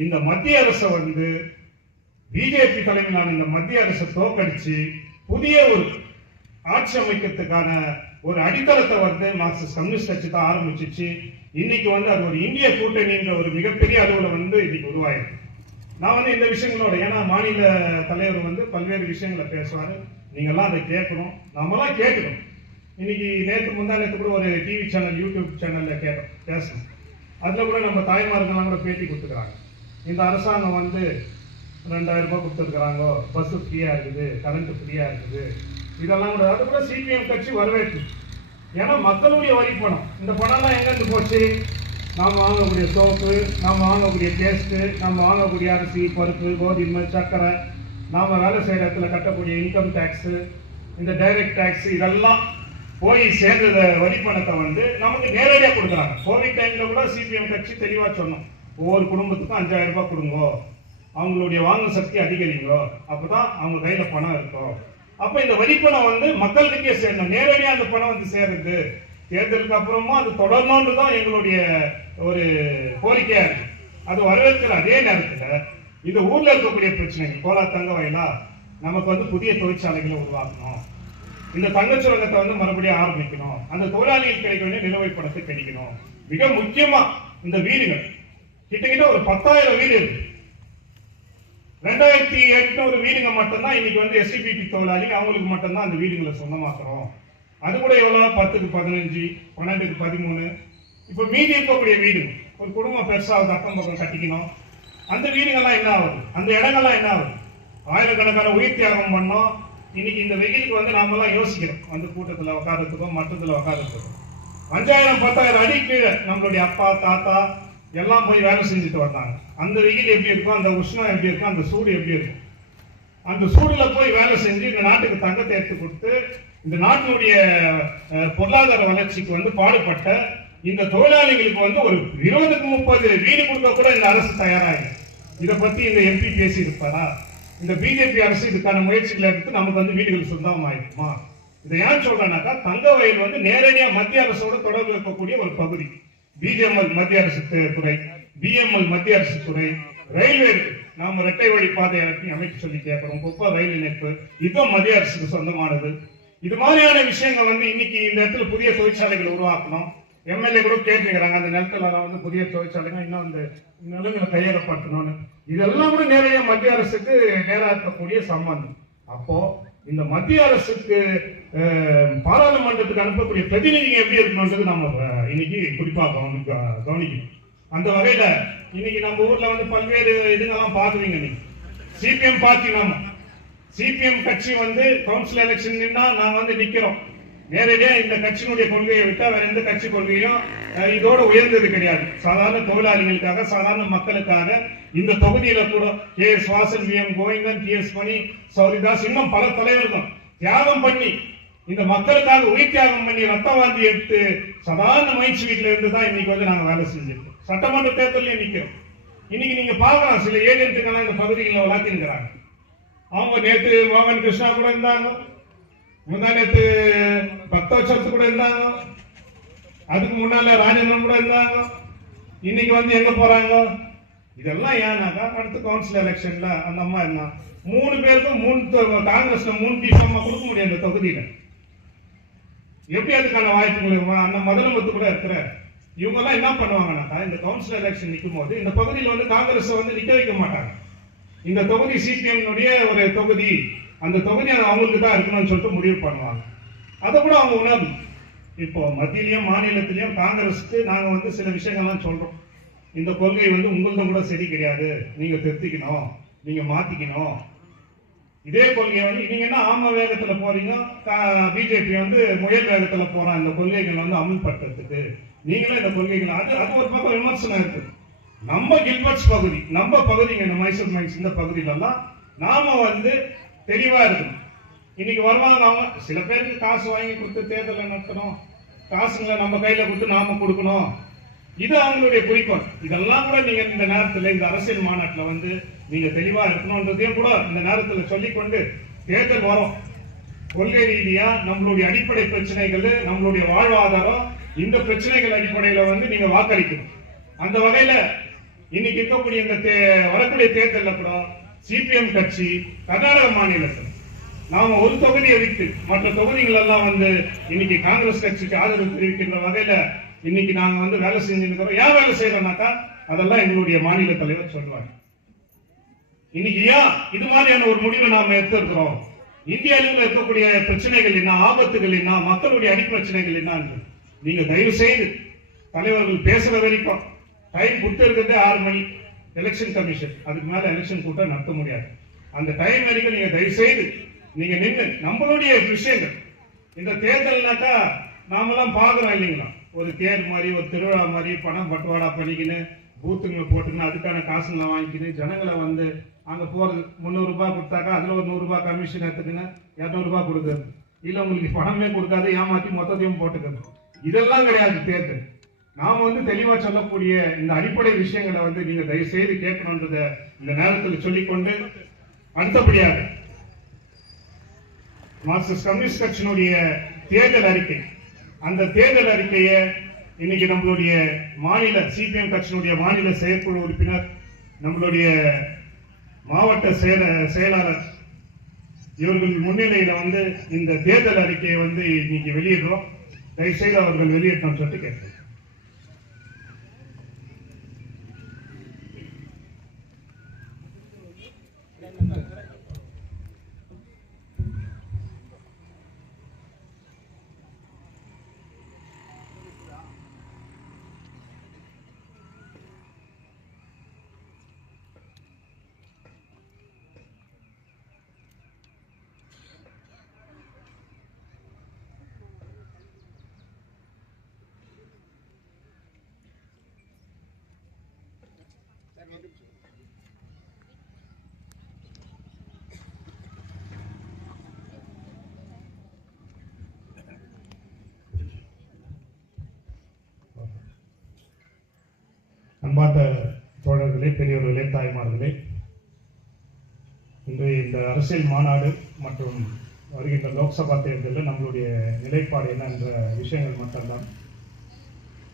இந்த மத்திய அரசை பிஜேபி தலைமையிலான இந்த மத்திய அரசை தோக்கடிச்சு புதிய ஒரு ஆட்சி அமைக்கிறதுக்கான ஒரு அடித்தளத்தை மார்க்சிஸ்ட் கம்யூனிஸ்ட் கட்சி தான் ஆரம்பிச்சிச்சு. இன்னைக்கு அது ஒரு இந்திய கூட்டணின்ற ஒரு மிகப்பெரிய அளவுல இன்னைக்கு உருவாயிருக்கு. நான் இந்த விஷயங்களோட, ஏன்னா மாநில தலைவர் பல்வேறு விஷயங்களை பேசுவாரு, நீங்க எல்லாம் அதை கேட்கணும், நம்மளாம் கேட்கணும். இன்னைக்கு முந்தா நேற்று கூட ஒரு டிவி சேனல், யூடியூப் சேனல்ல பேசணும். அதுல கூட நம்ம தாய்மார்கள்லாம் கூட பேட்டி கொடுத்துக்கிறாங்க. இந்த அரசாங்கம் 2000 ரூபாய் கொடுத்துருக்குறாங்க, பஸ் ஃப்ரீயா இருக்குது, கரண்ட் ஃப்ரீயா இருக்குது, இதெல்லாம் கூட அது கூட சிபிஎம் கட்சி வரவேற்று. ஏன்னா மக்களுடைய வரி பணம், இந்த பணம்லாம் எங்கேருந்து போச்சு? நாம் வாங்கக்கூடிய சோப்பு, நாம் வாங்கக்கூடிய பேஸ்ட்டு, நாம் வாங்கக்கூடிய அரிசி, பருப்பு, கோதுமை, சர்க்கரை, நாம் வேலை செய்கிற இடத்துல கட்டக்கூடிய இன்கம் டேக்ஸு, இந்த டைரக்ட் டேக்ஸ், இதெல்லாம் போய் சேர்ந்த வரி பணத்தை வந்து நமக்கு நேரடியாக கொடுக்குறாங்க. கோவிட் டைம்ல கூட சிபிஎம் கட்சி தெளிவாக சொன்னோம், ஒவ்வொரு குடும்பத்துக்கும் 5000 ரூபாய் கொடுங்க, அவங்களுடைய வாங்கும் சக்தி அதிகரிங்க, அப்பதான் அவங்க கையில பணம் இருக்கும். அப்ப இந்த வரி பணம் வந்து மக்களுக்கே சேரணும், நேரடியாக அந்த பணம் வந்து சேருது. தேர்தலுக்கு அப்புறமா அது தொடரணும்னு தான் எங்களுடைய ஒரு கோரிக்கையா இருக்கு. அது வரவேற்கிற அதே நேரத்தில் இந்த ஊர்ல இருக்கக்கூடிய பிரச்சனைகள், கோலார் தங்க வயலா நமக்கு வந்து புதிய தொழிற்சாலைகளை உருவாக்கணும், இந்த தங்கச் சுரங்கத்தை வந்து மறுபடியும் ஆரம்பிக்கணும், அந்த தொழிலாளிகள் கிடைக்க வேண்டிய நிலுவைப் பணத்தை கிடைக்கணும். மிக முக்கியமா இந்த வீடுகள் கிட்டத்தட்ட ஒரு 10,000 வீடு இருக்கு. 2800 வீடுங்க மட்டும்தான் இன்னைக்கு வந்து எஸ்சிபிடி தொழிலாளி அவங்களுக்கு மட்டும்தான் அந்த வீடுகளை சொந்தமாக்குறோம். அது கூட எவ்வளவு? 10க்கு 15, 12க்கு 13. இப்ப மீதி இருக்கக்கூடிய வீடு, ஒரு குடும்பம் பெருசாவது அக்கம் பக்கம் கட்டிக்கணும், அந்த வீடுகள்லாம் என்ன ஆகுது? அந்த இடங்கள்லாம் என்ன ஆகுது? ஆயிரக்கணக்கான உயிர் தியாகம் பண்ணோம். இன்னைக்கு இந்த வெயிலுக்கு வந்து நாம எல்லாம் யோசிக்கிறோம், அந்த கூட்டத்துல உட்கார்றதுக்கும் மட்டத்துல உட்கார்றதுக்கும். 5000 10,000 அடி கீழே நம்மளுடைய அப்பா தாத்தா எல்லாம் போய் வேலை செஞ்சுட்டு வந்தாங்க. அந்த வெயில் எப்படி இருக்கும், அந்த உஷ்ணம் எப்படி இருக்கும், அந்த சூடு எப்படி இருக்கும்? அந்த சூடுல போய் வேலை செஞ்சு இந்த நாட்டுக்கு தங்கத்தை எடுத்து கொடுத்து இந்த நாட்டினுடைய பொருளாதார வளர்ச்சிக்கு வந்து பாடுபட்ட இந்த தொழிலாளிகளுக்கு வந்து ஒரு 20க்கு 30 வீடு கொடுக்க கூட இந்த அரசு தயாராக. இதை பத்தி இந்த எம்பி பேசி இருப்பாரா? இந்த பிஜேபி அரசு இதுக்கான முயற்சிகளை எடுத்து நமக்கு வந்து வீடுகள் சொந்தமாயிருக்குமா? இதை ஏன் சொல்றேன்னாக்கா, தங்க வயல் வந்து நேரடியா மத்திய அரசோட தொடர்பு இருக்கக்கூடிய ஒரு பகுதி. பிஜிஎம்எல் மத்திய அரசு துறை, பிஎம்எல் மத்திய அரசு துறை, ரயில்வே நாம இரட்டை வழி பாதை அமைக்க சொல்லி கேட்கிறோம், குப்பை ரயில் இணைப்பு, இதுவும் மத்திய அரசுக்கு சொந்தமானது. இது மாதிரியான விஷயங்கள் வந்து இன்னைக்கு இந்த இடத்துல புதிய தொழிற்சாலைகள் உருவாக்கணும். எம்எல்ஏ கூட கேட்டுக்கிறாங்க, அந்த நிலத்துல வந்து புதிய தொழிற்சாலைகள் இன்னும் அந்த நிலங்களை கையகப்படுத்தணும்னு. இதெல்லாம் கூட நேரடியாக மத்திய அரசுக்கு நேராக இருக்கக்கூடிய சம்பந்தம். அப்போ இந்த மத்திய அரசுக்கு பாராளுமன்றத்துக்கு அனுப்பக்கூடிய பிரதிநிதிகள் எப்படி இருக்கணும்ன்றது நம்ம இன்னைக்கு குறிப்பாக கவனிக்கணும். அந்த வகையில இன்னைக்கு நம்ம ஊர்ல வந்து பல்வேறு இதுங்கெல்லாம் பாக்குறீங்க. நீங்க சிபிஎம் பார்ட்டி, நாம சிபிஎம் கட்சி வந்து கவுன்சில் எலெக்ஷன் நின்னா நாங்க வந்து நிக்கிறோம். நேரடியா இந்த கட்சியினுடைய கொள்கையை விட்டா வேற எந்த கட்சி கொள்கையும் இதோட உயர்ந்தது கிடையாது. சாதாரண தொழிலாளிகளுக்காக, சாதாரண மக்களுக்காக இந்த தொகுதியில கூட KS Vasan, VM Govindan, TS மணி, சௌரிதாஸ், இன்னும் பல தலைவர்கள் தியாகம் பண்ணி இந்த மக்களுக்காக உயிர் தியாகம் பண்ணி ரத்த வாந்தி எடுத்து சாதாரண மயிற்சி வீட்டுல இருந்து தான் இன்னைக்கு வந்து நாங்க வேலை செஞ்சிருக்கோம். சட்டமன்ற தேர்தலையும் நிற்கிறோம். இன்னைக்கு நீங்க பார்க்கலாம், சில ஏஜென்ட்டுகள்லாம் இந்த பகுதிகளில் வளர்த்திருக்கிறாங்க. அவங்க நேற்று மோகன் கிருஷ்ணா கூட இருந்தாங்க, முந்தா நேற்று பக்தவச்சத்து கூட இருந்தாங்க, அதுக்கு முன்னால ராஜேந்திரன் கூட இருந்தாங்க. இன்னைக்கு வந்து எங்க போறாங்க? இதெல்லாம் ஏன்னாக்கா அடுத்த கவுன்சில் எலெக்ஷன்ல அந்த அம்மா என்ன 3 பேருக்கும் 3 காங்கிரஸ்ல 3 டிஃபர்மா கொடுக்க முடியும் இந்த தொகுதியில. எப்படி அதுக்கான வாய்ப்புகள்? அந்த முதலமைச்சர் கூட இருக்கிற இவங்க எல்லாம் என்ன பண்ணுவாங்கன்னாக்கா, இந்த கவுன்சில் எலெக்ஷன் நிற்கும் போது இந்த பகுதியில் வந்து காங்கிரஸ் வந்து நிக்க வைக்க மாட்டாங்க. இந்த தொகுதி சிபிஎம் ஒரு தொகுதி, அந்த தொகுதி அவங்களுக்கு தான் இருக்கணும்னு சொல்லிட்டு முடிவு பண்ணுவாங்க. அதை கூட அவங்க உணரணும். இப்போ மத்தியிலையும் மாநிலத்திலையும் காங்கிரஸுக்கு நாங்க வந்து சில விஷயங்கள்லாம் சொல்றோம். இந்த கொள்கை வந்து உங்களது கூட சரி கிடையாது, நீங்க திருத்திக்கணும், நீங்க மாத்திக்கணும். இதே கொள்கையை வந்து நீங்க என்ன ஆம வேகத்துல போறீங்க, பிஜேபி வந்து முயல் வேகத்துல போறான் இந்த கொள்கைகள் வந்து அமல்படுத்துறதுக்கு. நீங்களே இந்த கொள்கைகள் அது ஒரு பக்கம் விமர்சனம் இருக்கு. நம்ம கில்பர்ட்ஸ் பகுதி, நம்ம பகுதிங்க, இந்த மைசூர் மைன்ஸ் இந்த பகுதியிலெல்லாம் நாம வந்து தெளிவா இருக்கணும். இன்னைக்கு வருவாங்க அவங்க, சில பேருக்கு காசு வாங்கி கொடுத்து தேர்தலை நடத்தணும், காசுங்களை நம்ம கையில கொடுத்து நாம கொடுக்கணும், இது அவங்களுடைய குறிக்கோள். இதெல்லாம் கூட நீங்க இந்த நேரத்தில் இந்த அரசியல் மாநாட்டில் வந்து நீங்க தெளிவா இருக்கணும்ன்றதையும் கூட இந்த நேரத்தில் சொல்லிக்கொண்டு, தேர்தல் வரும், கொள்கை ரீதியா நம்மளுடைய அடிப்படை பிரச்சனைகள், நம்மளுடைய வாழ்வாதாரம், இந்த பிரச்சனைகள் அடிப்படையில வந்து நீங்க வாக்களிக்கணும். அந்த வகையில இன்னைக்கு இருக்கக்கூடிய இந்த வரக்கூடிய தேர்தலில் கூட சிபிஎம் கட்சி கர்நாடக மாநிலத்தில் நாம ஒரு தொகுதியை விட்டு மற்ற தொகுதிகள் எல்லாம் வந்து இன்னைக்கு காங்கிரஸ் கட்சிக்கு ஆதரவு தெரிவிக்கின்ற வகையில இன்னைக்கு நாங்க வந்து வேலை செஞ்சிருக்கிறோம். ஏன் வேலை செய்யறோம்னாக்கா அதெல்லாம் எங்களுடைய மாநில தலைவர் சொல்லுவாங்க. இன்னைக்கு ஏன் இது மாதிரியான ஒரு முடிவை நாம எடுத்திருக்கிறோம், இந்தியாவில் இருக்கக்கூடிய பிரச்சனைகள் என்ன, ஆபத்துகள் என்ன, மக்களுடைய அடிப்பிரச்சனைகள் என்ன, நீங்க தயவு செய்து தலைவர்கள் பேசுற வரைக்கும் டைம் கொடுத்து இருக்கிறது 6 மணி, எலெக்ஷன் கமிஷன். அதுக்கு மேல எலெக்ஷன் கூட்டம் நடத்த முடியாது. அந்த டைம் வரைக்கும் நீங்க தயவு செய்து நீங்க நின்று நம்மளுடைய விஷயங்கள், இந்த தேர்தல்னாக்கா நாமெல்லாம் பாக்குறோம் இல்லைங்களா, ஒரு தேர் மாதிரி ஒரு திருவிழா மாதிரி பணம் பட்டுவாடா பண்ணிக்கின்னு பூத்துங்களை போட்டுக்கின்னு அதுக்கான காசுங்களை வாங்கிக்கின்னு ஜனங்களை வந்து அங்க போறது 300 ரூபாய் கொடுத்தாக்கா அதுல ஒரு 100 ரூபாய் கமிஷன் எடுத்துக்கின்னு 200 ரூபாய் கொடுக்கறது, இல்ல உங்களுக்கு பணமே கொடுக்காது ஏமாத்தி மொத்தத்தையும் போட்டுக்கிறது, இதெல்லாம் கிடையாது தேர்தல். நாம வந்து தெளிவா சொல்லக்கூடிய இந்த அடிப்படை விஷயங்களை வந்து நீங்க தயவு செய்து கேட்கணுன்றத இந்த நேரத்தில் சொல்லிக்கொண்டு, அடுத்தபடியாக மார்க்சிஸ்ட் கம்யூனிஸ்ட் கட்சியினுடைய தேர்தல் அறிக்கை, அந்த தேர்தல் அறிக்கையை இன்னைக்கு நம்மளுடைய மாநில சிபிஎம் கட்சியினுடைய மாநில செயற்குழு உறுப்பினர், நம்மளுடைய மாவட்ட செயலாளர் இவர்கள் முன்னிலையில வந்து இந்த தேர்தல் அறிக்கையை வந்து இன்னைக்கு வெளியிடுறோம். தயவுசெய்து அவர்கள் வெளியிடணும் சொல்லிட்டு கேட்கிறேன். அன்பார்ந்த தோழர்களே, பெரியவர்களே, தாய்மார்களே, இன்றைய இந்த அரசியல் மாநாடு மற்றும் வருகின்ற லோக்சபா தேர்தலில் நம்மளுடைய நிலைப்பாடு என்ன என்ற விஷயங்கள் மட்டும்தான்.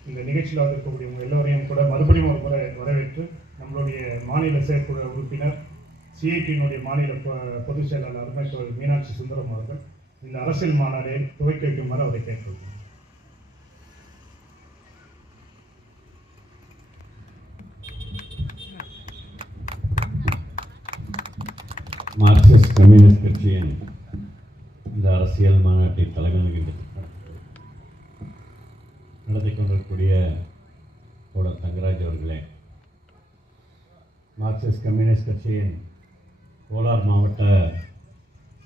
இந்த நிகழ்ச்சியில் வந்திருக்கக்கூடிய உங்கள் எல்லோரையும் கூட மறுபடியும் ஒரு முறை வரவேற்று நம்மளுடைய மாநில செயற்குழு உறுப்பினர் சிஐடியினுடைய மாநில பொதுச் செயலாளர் அருமை மீனாட்சி சுந்தரம் அவர்கள் இந்த அரசியல் மாநாடை துவக்கி வைக்குமாறு அவரை கேட்டுள்ளோம். மார்க்சிஸ்ட் கம்யூனிஸ்ட் கட்சியின் இந்த அரசியல் மாநாட்டை தலைமையில் நடத்தி கொண்டிருக்கக்கூடிய தோழர் தங்கராஜ் அவர்களே, மார்க்சிஸ்ட் கம்யூனிஸ்ட் கட்சியின் கோலார் மாவட்ட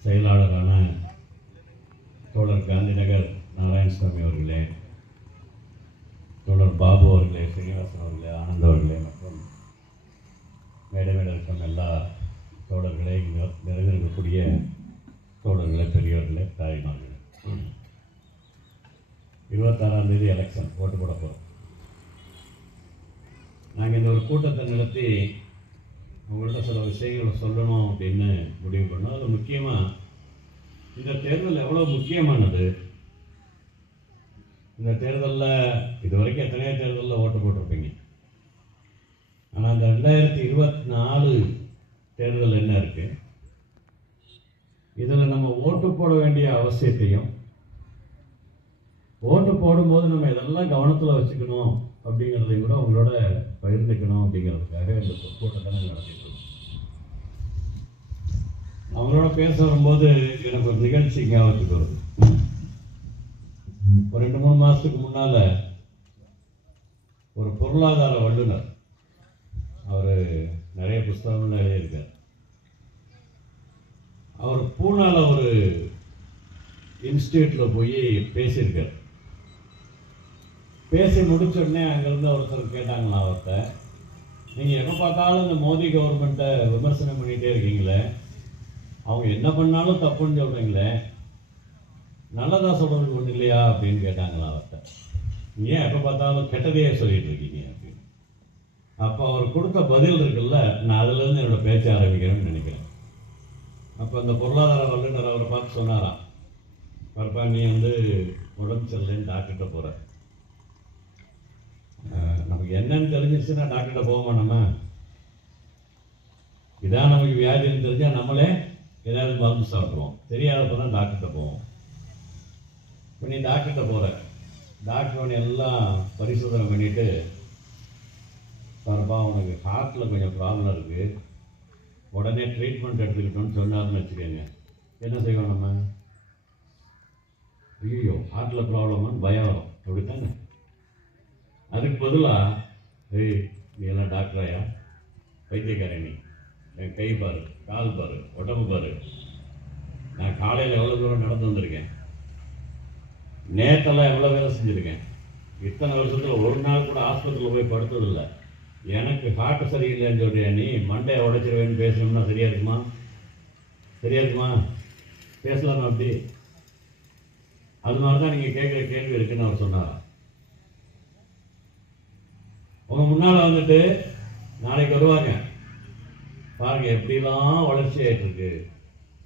செயலாளரான தோழர் காந்திநகர் நாராயணசாமி அவர்களே, தோழர் பாபு அவர்களே, ஸ்ரீனிவாசன் அவர்களே, ஆனந்த் அவர்களே மற்றும் மேடை இருக்கும் எல்லா தோழர்களே, நிறைவேறக்கூடிய தோழர்களே, பெரியவர்களே, தாய்மார்களே, 26ஆம் தேதி எலெக்ஷன் ஓட்டு போட போகிறோம். நாங்கள் இந்த ஒரு கூட்டத்தை நடத்தி உங்கள்கிட்ட சில விஷயங்களை சொல்லணும் அப்படின்னு முடிவு பண்ணோம். அது முக்கியமாக இந்த தேர்தல் எவ்வளோ முக்கியமானது. இந்த தேர்தலில் இது வரைக்கும் எத்தனையோ தேர்தலில் ஓட்டு போட்டிருப்பீங்க. ஆனால் இந்த 2024 தேர்தல் என்ன இருக்கு, இதில் நம்ம ஓட்டு போட வேண்டிய அவசியத்தையும், ஓட்டு போடும்போது நம்ம இதெல்லாம் கவனத்தில் வச்சுக்கணும் அப்படிங்கிறதையும் கூட உங்களோட பகிர்ந்துக்கணும் அப்படிங்கிறதுக்காக இந்த கூட்டத்தை நாங்கள் நடத்திட்டு இருக்கோம். அவங்களோட பேச வரும்போது எனக்கு ஒரு நிகழ்ச்சி ஞாபகத்துக்கு வருது. ஒரு 2-3 மாதத்துக்கு முன்னால் ஒரு பொருளாதார வல்லுநர், அவர் நிறைய புஸ்தகங்கள் எழுதியிருக்கார். அவர் பூனால ஒரு இன்ஸ்டியூட்டில் போய் பேசியிருக்கார். பேசி முடிச்ச உடனே அங்கேருந்து ஒருத்தர் கேட்டாங்களா அவர்கிட்ட, நீங்கள் எப்போ பார்த்தாலும் இந்த மோடி கவர்மெண்ட்டை விமர்சனம் பண்ணிகிட்டே இருக்கீங்களே, அவங்க என்ன பண்ணாலும் தப்புன்னு சொல்கிறீங்களே, நல்லதாக சொல்கிறதுக்கு ஒன்றும் இல்லையா அப்படின்னு கேட்டாங்களா அவர்கிட்ட. ஏன் எப்போ பார்த்தாலும் கெட்டதையே சொல்லிட்டு இருக்கீங்க அப்படின்னு. அப்போ அவர் கொடுத்த பதில் இருக்குல்ல, நான் அதுலேருந்து என்னோடய பேச்ச ஆரம்பிக்கிறேன்னு நினைக்கிறேன். அப்போ அந்த பொருளாதார வல்லுநர் அவரை பார்த்து சொன்னாராம், பரப்பா நீ வந்து உடம்பு சரியில்லைன்னு டாக்டர்கிட்ட போகிற, நமக்கு என்னன்னு தெரிஞ்சிச்சுன்னா டாக்டர்கிட்ட போவோமா? நம்ம இதான் நமக்கு வியாதின்னு தெரிஞ்சால் நம்மளே ஏதாவது மருந்து சாப்பிட்ருவோம், தெரியாதப்போ தான் டாக்டர்கிட்ட போவோம். இப்போ நீ டாக்டர்கிட்ட போகிற, டாக்டர் எல்லாம் பரிசோதனை பண்ணிவிட்டு, பரப்பா உனக்கு ஹார்ட்டில் கொஞ்சம் ப்ராப்ளம் இருக்குது, உடனே ட்ரீட்மெண்ட் எடுத்துக்கிட்டோன்னு சொன்னார்னு வச்சுக்கோங்க, என்ன செய்வோம் நம்ம? ஐயோ ஹார்ட்டில் ப்ராப்ளம்னு பயம் வரும், அப்படித்தானே? அதுக்கு பதிலாக ஏய் நீ எல்லாம் டாக்டராயா, பைத்தியக்காரணி. என் கை பாரு, கால் பாரு, உடம்பு பாரு. நான் காலையில் எவ்வளோ தூரம் நடந்து வந்திருக்கேன், நேற்றெல்லாம் எவ்வளோ வேலை செஞ்சுருக்கேன். இத்தனை வருஷத்தில் ஒரு நாள் கூட ஆஸ்பத்திரியில் போய் படுத்ததில்லை. எனக்கு ஹார்ட் சரியில்லைன்னு சொல்றியா நீ? மண்டையை உடைச்சிருவேன்னு பேசணும்னா சரியா இருக்குமா? சரியா இருக்குமா? பேசலாமா அப்படி? அது மாதிரி தான் நீங்கள் கேட்குற கேள்வி இருக்குன்னு அவர் சொன்னார். உங்க முன்னால் வந்துட்டு நாளைக்கு வருவாங்க பாருங்க, எப்படிலாம் வளர்ச்சி ஆகிட்டு இருக்கு.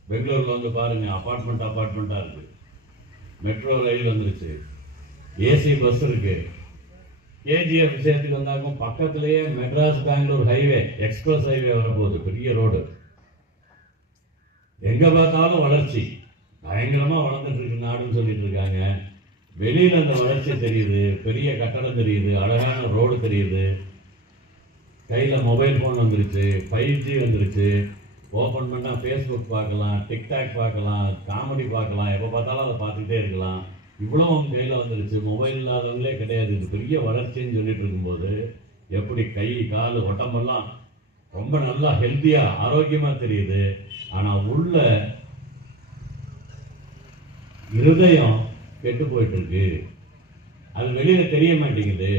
பெங்களூரில் வந்து பாருங்க, அப்பார்ட்மெண்ட்டாக இருக்கு. மெட்ரோ ரயில் வந்துருச்சு, ஏசி பஸ் இருக்கு. கேஜிஎஃப் விஷயத்துக்கு வந்தாக்கும் பக்கத்திலேயே Madras Bangalore highway, express highway வரப்போகுது, பெரிய ரோடு. எங்க பார்த்தாலும் வளர்ச்சி, பயங்கரமா வளர்ந்துட்டு இருக்கு நாடுன்னு சொல்லிட்டு இருக்காங்க. வெளியில அந்த வளர்ச்சி தெரியுது, பெரிய கட்டடம் தெரியுது, அழகான ரோடு தெரியுது, கையில மொபைல் போன் வந்துருச்சு, 5G வந்துருச்சு. ஓப்பன் பண்ணா ஃபேஸ்புக் பார்க்கலாம், டிக்டாக் பார்க்கலாம், காமெடி பார்க்கலாம், எப்போ பார்த்தாலும் அதை பார்த்துக்கிட்டே இருக்கலாம். இவ்வளோ உங்க கையில் வந்துருச்சு. மொபைல் இல்லாதவங்களே கிடையாது. இது பெரிய வளர்ச்சின்னு சொல்லிட்டு இருக்கும்போது எப்படி கை கால் உடம்பெல்லாம் ரொம்ப நல்லா ஹெல்த்தியா ஆரோக்கியமா தெரியுது. ஆனா உள்ள இருதயம் கெட்டு போயிட்டு இருக்கு. அது வெளியில தெரிய மாட்டேங்குது.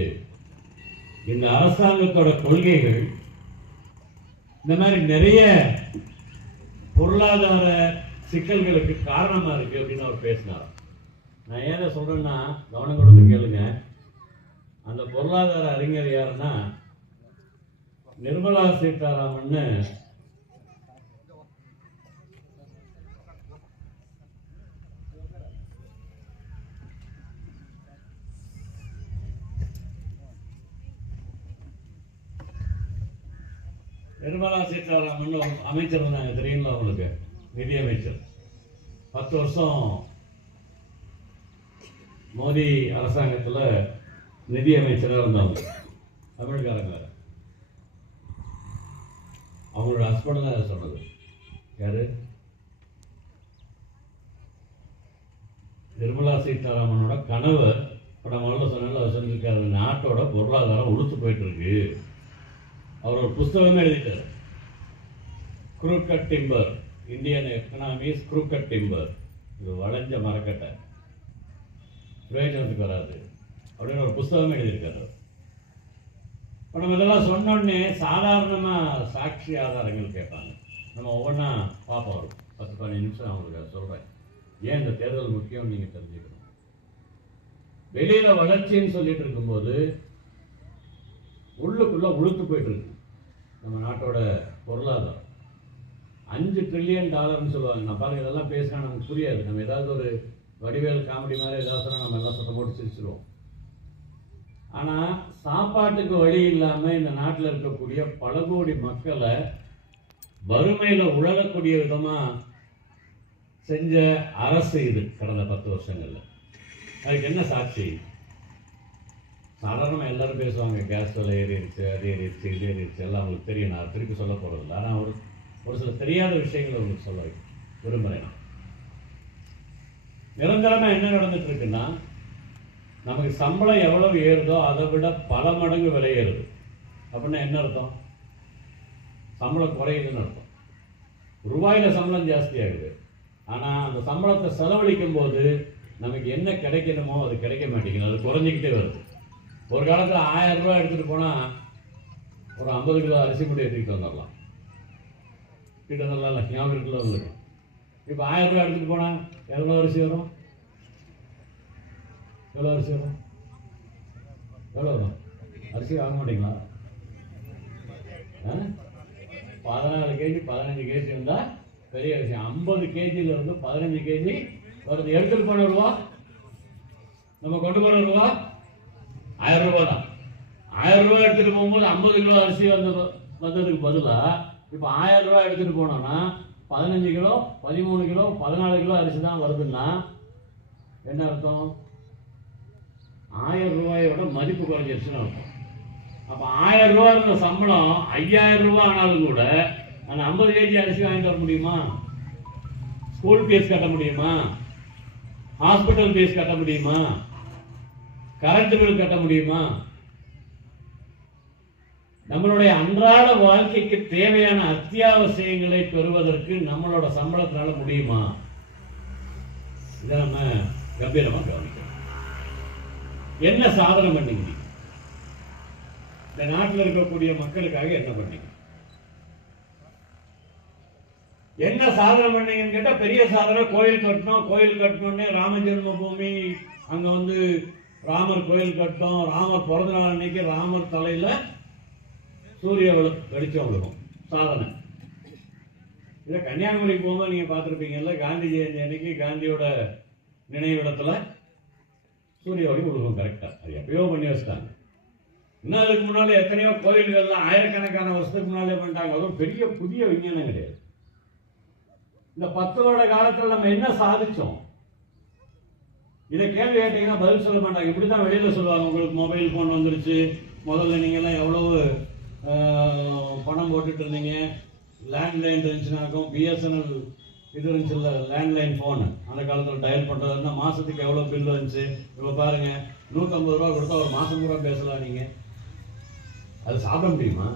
இந்த அரசாங்கத்தோட கொள்கைகள் இந்த மாதிரி நிறைய பொருளாதார சிக்கல்களுக்கு காரணமா இருக்கு அப்படின்னு அவர் பேசினார். நான் ஏன் சொல்றேன்னா கவனம் கொடுத்து கேளுங்க. அந்த பொருளாதார அறிஞர் யாருன்னா நிர்மலா சீதாராமன். நிர்மலா சீதாராமன் ஒரு அமைச்சர் இருந்தாங்க, தெரியுங்களா உங்களுக்கு? நிதி அமைச்சர். 10 வருஷம் மோடி அரசாங்கத்தில் நிதி அமைச்சராக இருந்தாங்க. தமிழ்காரங்க. அவங்களோட ஹஸ்பண்ட் தான் அதை சொன்னது. யாரு? நிர்மலா சீதாராமனோட கணவர். இப்போ நான் முதல்ல சொன்னால அவர் சொல்லியிருக்காரு, நாட்டோட பொருளாதாரம் உளுத்து போயிட்டு இருக்கு. அவர் ஒரு புஸ்தகமே எழுதிட்டார், crooked timber, Indian economics crooked timber. இது வளைஞ்ச மரக்கட்டை, பிரயோஜனத்துக்கு வராது அப்படின்னு ஒரு புஸ்தகமே எழுதியிருக்காரு. இப்போ நம்ம இதெல்லாம் சொன்னோடனே சாதாரணமாக சாட்சி ஆதாரங்கள் கேட்பாங்க. நம்ம ஒவ்வொன்றா பார்ப்போம். ஒரு 10-15 நிமிஷம் அவங்களுக்கு சொல்கிறேன். ஏன் இந்த தேர்தல் முக்கியம் நீங்கள் தெரிஞ்சுக்கணும். வெளியில் வளர்ச்சின்னு சொல்லிட்டு இருக்கும்போது உள்ளுக்குள்ள உளுத்து போயிட்டு இருக்கு நம்ம நாட்டோட பொருளாதாரம். $5 trillion சொல்லுவாங்க. நான் பாருங்க, இதெல்லாம் பேசினா நமக்கு புரியாது. நம்ம ஏதாவது ஒரு வடிவேல் காமெடி மாதிரி ஏதாவது சொன்னா நம்ம எல்லாம் சத்தம் போட்டு சிரிச்சிருவோம். ஆனா சாப்பாட்டுக்கு வழி இல்லாம இந்த நாட்டில் இருக்கக்கூடிய பல கோடி மக்களை வறுமையில உழலக்கூடிய விதமா செஞ்ச அரசு இது கடந்த 10 வருஷங்கள்ல. அதுக்கு என்ன சாட்சி? சாதாரணமாக எல்லாரும் பேசுவாங்க, கேஸ் விலை ஏறிடுச்சு, அது ஏறிடுச்சு, இது ஏறிடுச்சு, எல்லாம் அவங்களுக்கு தெரியும். நான் திருப்பி சொல்ல போறதில்லை. ஆனால் ஒரு சில தெரியாத விஷயங்களை உங்களுக்கு சொல்ல விரும்புகிறேன். நிரந்தரமா என்ன நடந்துட்டு இருக்குன்னா, நமக்கு சம்பளம் எவ்வளவு ஏறுதோ அதை விட பல மடங்கு விலை ஏறுது. அப்படின்னா என்ன அர்த்தம்? சம்பளம் குறையுதுன்னு அர்த்தம். ரூபாயில சம்பளம் ஜாஸ்தி ஆகுது. ஆனா அந்த சம்பளத்தை செலவழிக்கும் போது நமக்கு என்ன கிடைக்கணுமோ அது கிடைக்க மாட்டேங்குது. அது குறைஞ்சிக்கிட்டே வருது. ஒரு காலத்துல 1000 ரூபாய் எடுத்துட்டு போனா ஒரு 50 கிலோ அரிசி மட்டும் எடுத்துக்கிட்டு வந்துடலாம். கிட்ட ஞாபகம் கிலோ இருக்கும். இப்போ 1000 ரூபாய் எடுத்துட்டு போனா எவ்வளோ அரிசி வரும்? எவ்வளோ அரிசி வரும்? எவ்வளோ வரும்? அரிசி வாங்க மாட்டீங்களா? 14 கேஜி 15 கேஜி வந்தா பெரிய விஷயம். 50 கேஜில இருந்து 15 கேஜி வருது. எடுத்துட்டு போன ரூபா, நம்ம கொண்டு போன ரூபா 1000 ரூபாய் தான். 1000 ரூபாய் எடுத்துட்டு போகும்போது 50 கிலோ அரிசி வந்ததுக்கு பதிலா இப்போ 1000 ரூபாய் எடுத்துட்டு போனோம்னா 15 கிலோ 13 கிலோ 14 கிலோ அரிசி தான் வருதுன்னா என்ன அர்த்தம்? 1000 ரூபாயோட மதிப்பு குறைஞ்சிருச்சுன்னு அர்த்தம். அப்ப 1000 ரூபாய் இருந்த சம்பளம் 5000 ரூபாய் ஆனாலும் கூட அந்த 50 கேஜி அரிசி வாங்கிட்டு வர முடியுமா? ஸ்கூல் ஃபீஸ் கட்ட முடியுமா? ஹாஸ்பிட்டல் ஃபீஸ் கட்ட முடியுமா? கரண்ட் பில் கட்ட முடியுமா? நம்மளுடைய அன்றாட வாழ்க்கைக்கு தேவையான அத்தியாவசியங்களை பெறுவதற்கு நம்மளோட சம்பளத்தினால முடியுமா? இதை நம்ம கம்பீரமா கவனிக்கணும். என்ன சாதனை பண்ணீங்க? இந்த நாட்டில் இருக்கக்கூடிய மக்களுக்காக என்ன பண்ணீங்க? என்ன சாதனை பண்ணீங்கன்னு கேட்டா பெரிய சாதனை கோயில் கட்டணும். கோயில் கட்டணும்னே ராம ஜென்ம பூமி அங்க வந்து ராமர் கோயில் கட்டணும். ராமர் பிறந்த நாள் அன்னைக்கு ராமர் தலையில சூரிய வெளிச்சம் விழுகும். சாதனை. இதை கன்னியாகுமரிக்கு போகும்போது நீங்க பார்த்துருப்பீங்கல்ல, காந்தி ஜெயந்தி அன்னைக்கு காந்தியோட நினைவிடத்துல சூரிய ஒளி விழுகும். கரெக்டா அது எப்பயோ பண்ணி வச்சுட்டாங்க. இன்னும் அதுக்கு முன்னாலே எத்தனையோ கோயில்கள்லாம் ஆயிரக்கணக்கான வருஷத்துக்கு முன்னாலே பண்ணிட்டாங்க. அதுவும் பெரிய புதிய விஞ்ஞானம் கிடையாது. இந்த 10 வருட காலத்தில் நம்ம என்ன சாதிச்சோம்? இதை கேள்வி கேட்டீங்கன்னா பதில் சொல்ல மாட்டாங்க. இப்படிதான் வெளியில சொல்லுவாங்க, உங்களுக்கு மொபைல் போன் வந்துருச்சு, முதல்ல நீங்க எல்லாம் எவ்வளவு பணம் போட்டுட்டு இருந்தீங்க, லேண்ட்லைன் இருந்துச்சுனாக்கும் பிஎஸ்என்எல் இது இருந்துச்சுல்ல லேண்ட்லைன் போன், அந்த காலத்தில் டயல் பண்றது இருந்தா மாசத்துக்கு எவ்வளவு பில் வந்துச்சு. இப்ப பாருங்க 150 ரூபா கொடுத்தா ஒரு மாசம் பூரா பேசலாம். நீங்க அது சாப்பிட முடியுமா?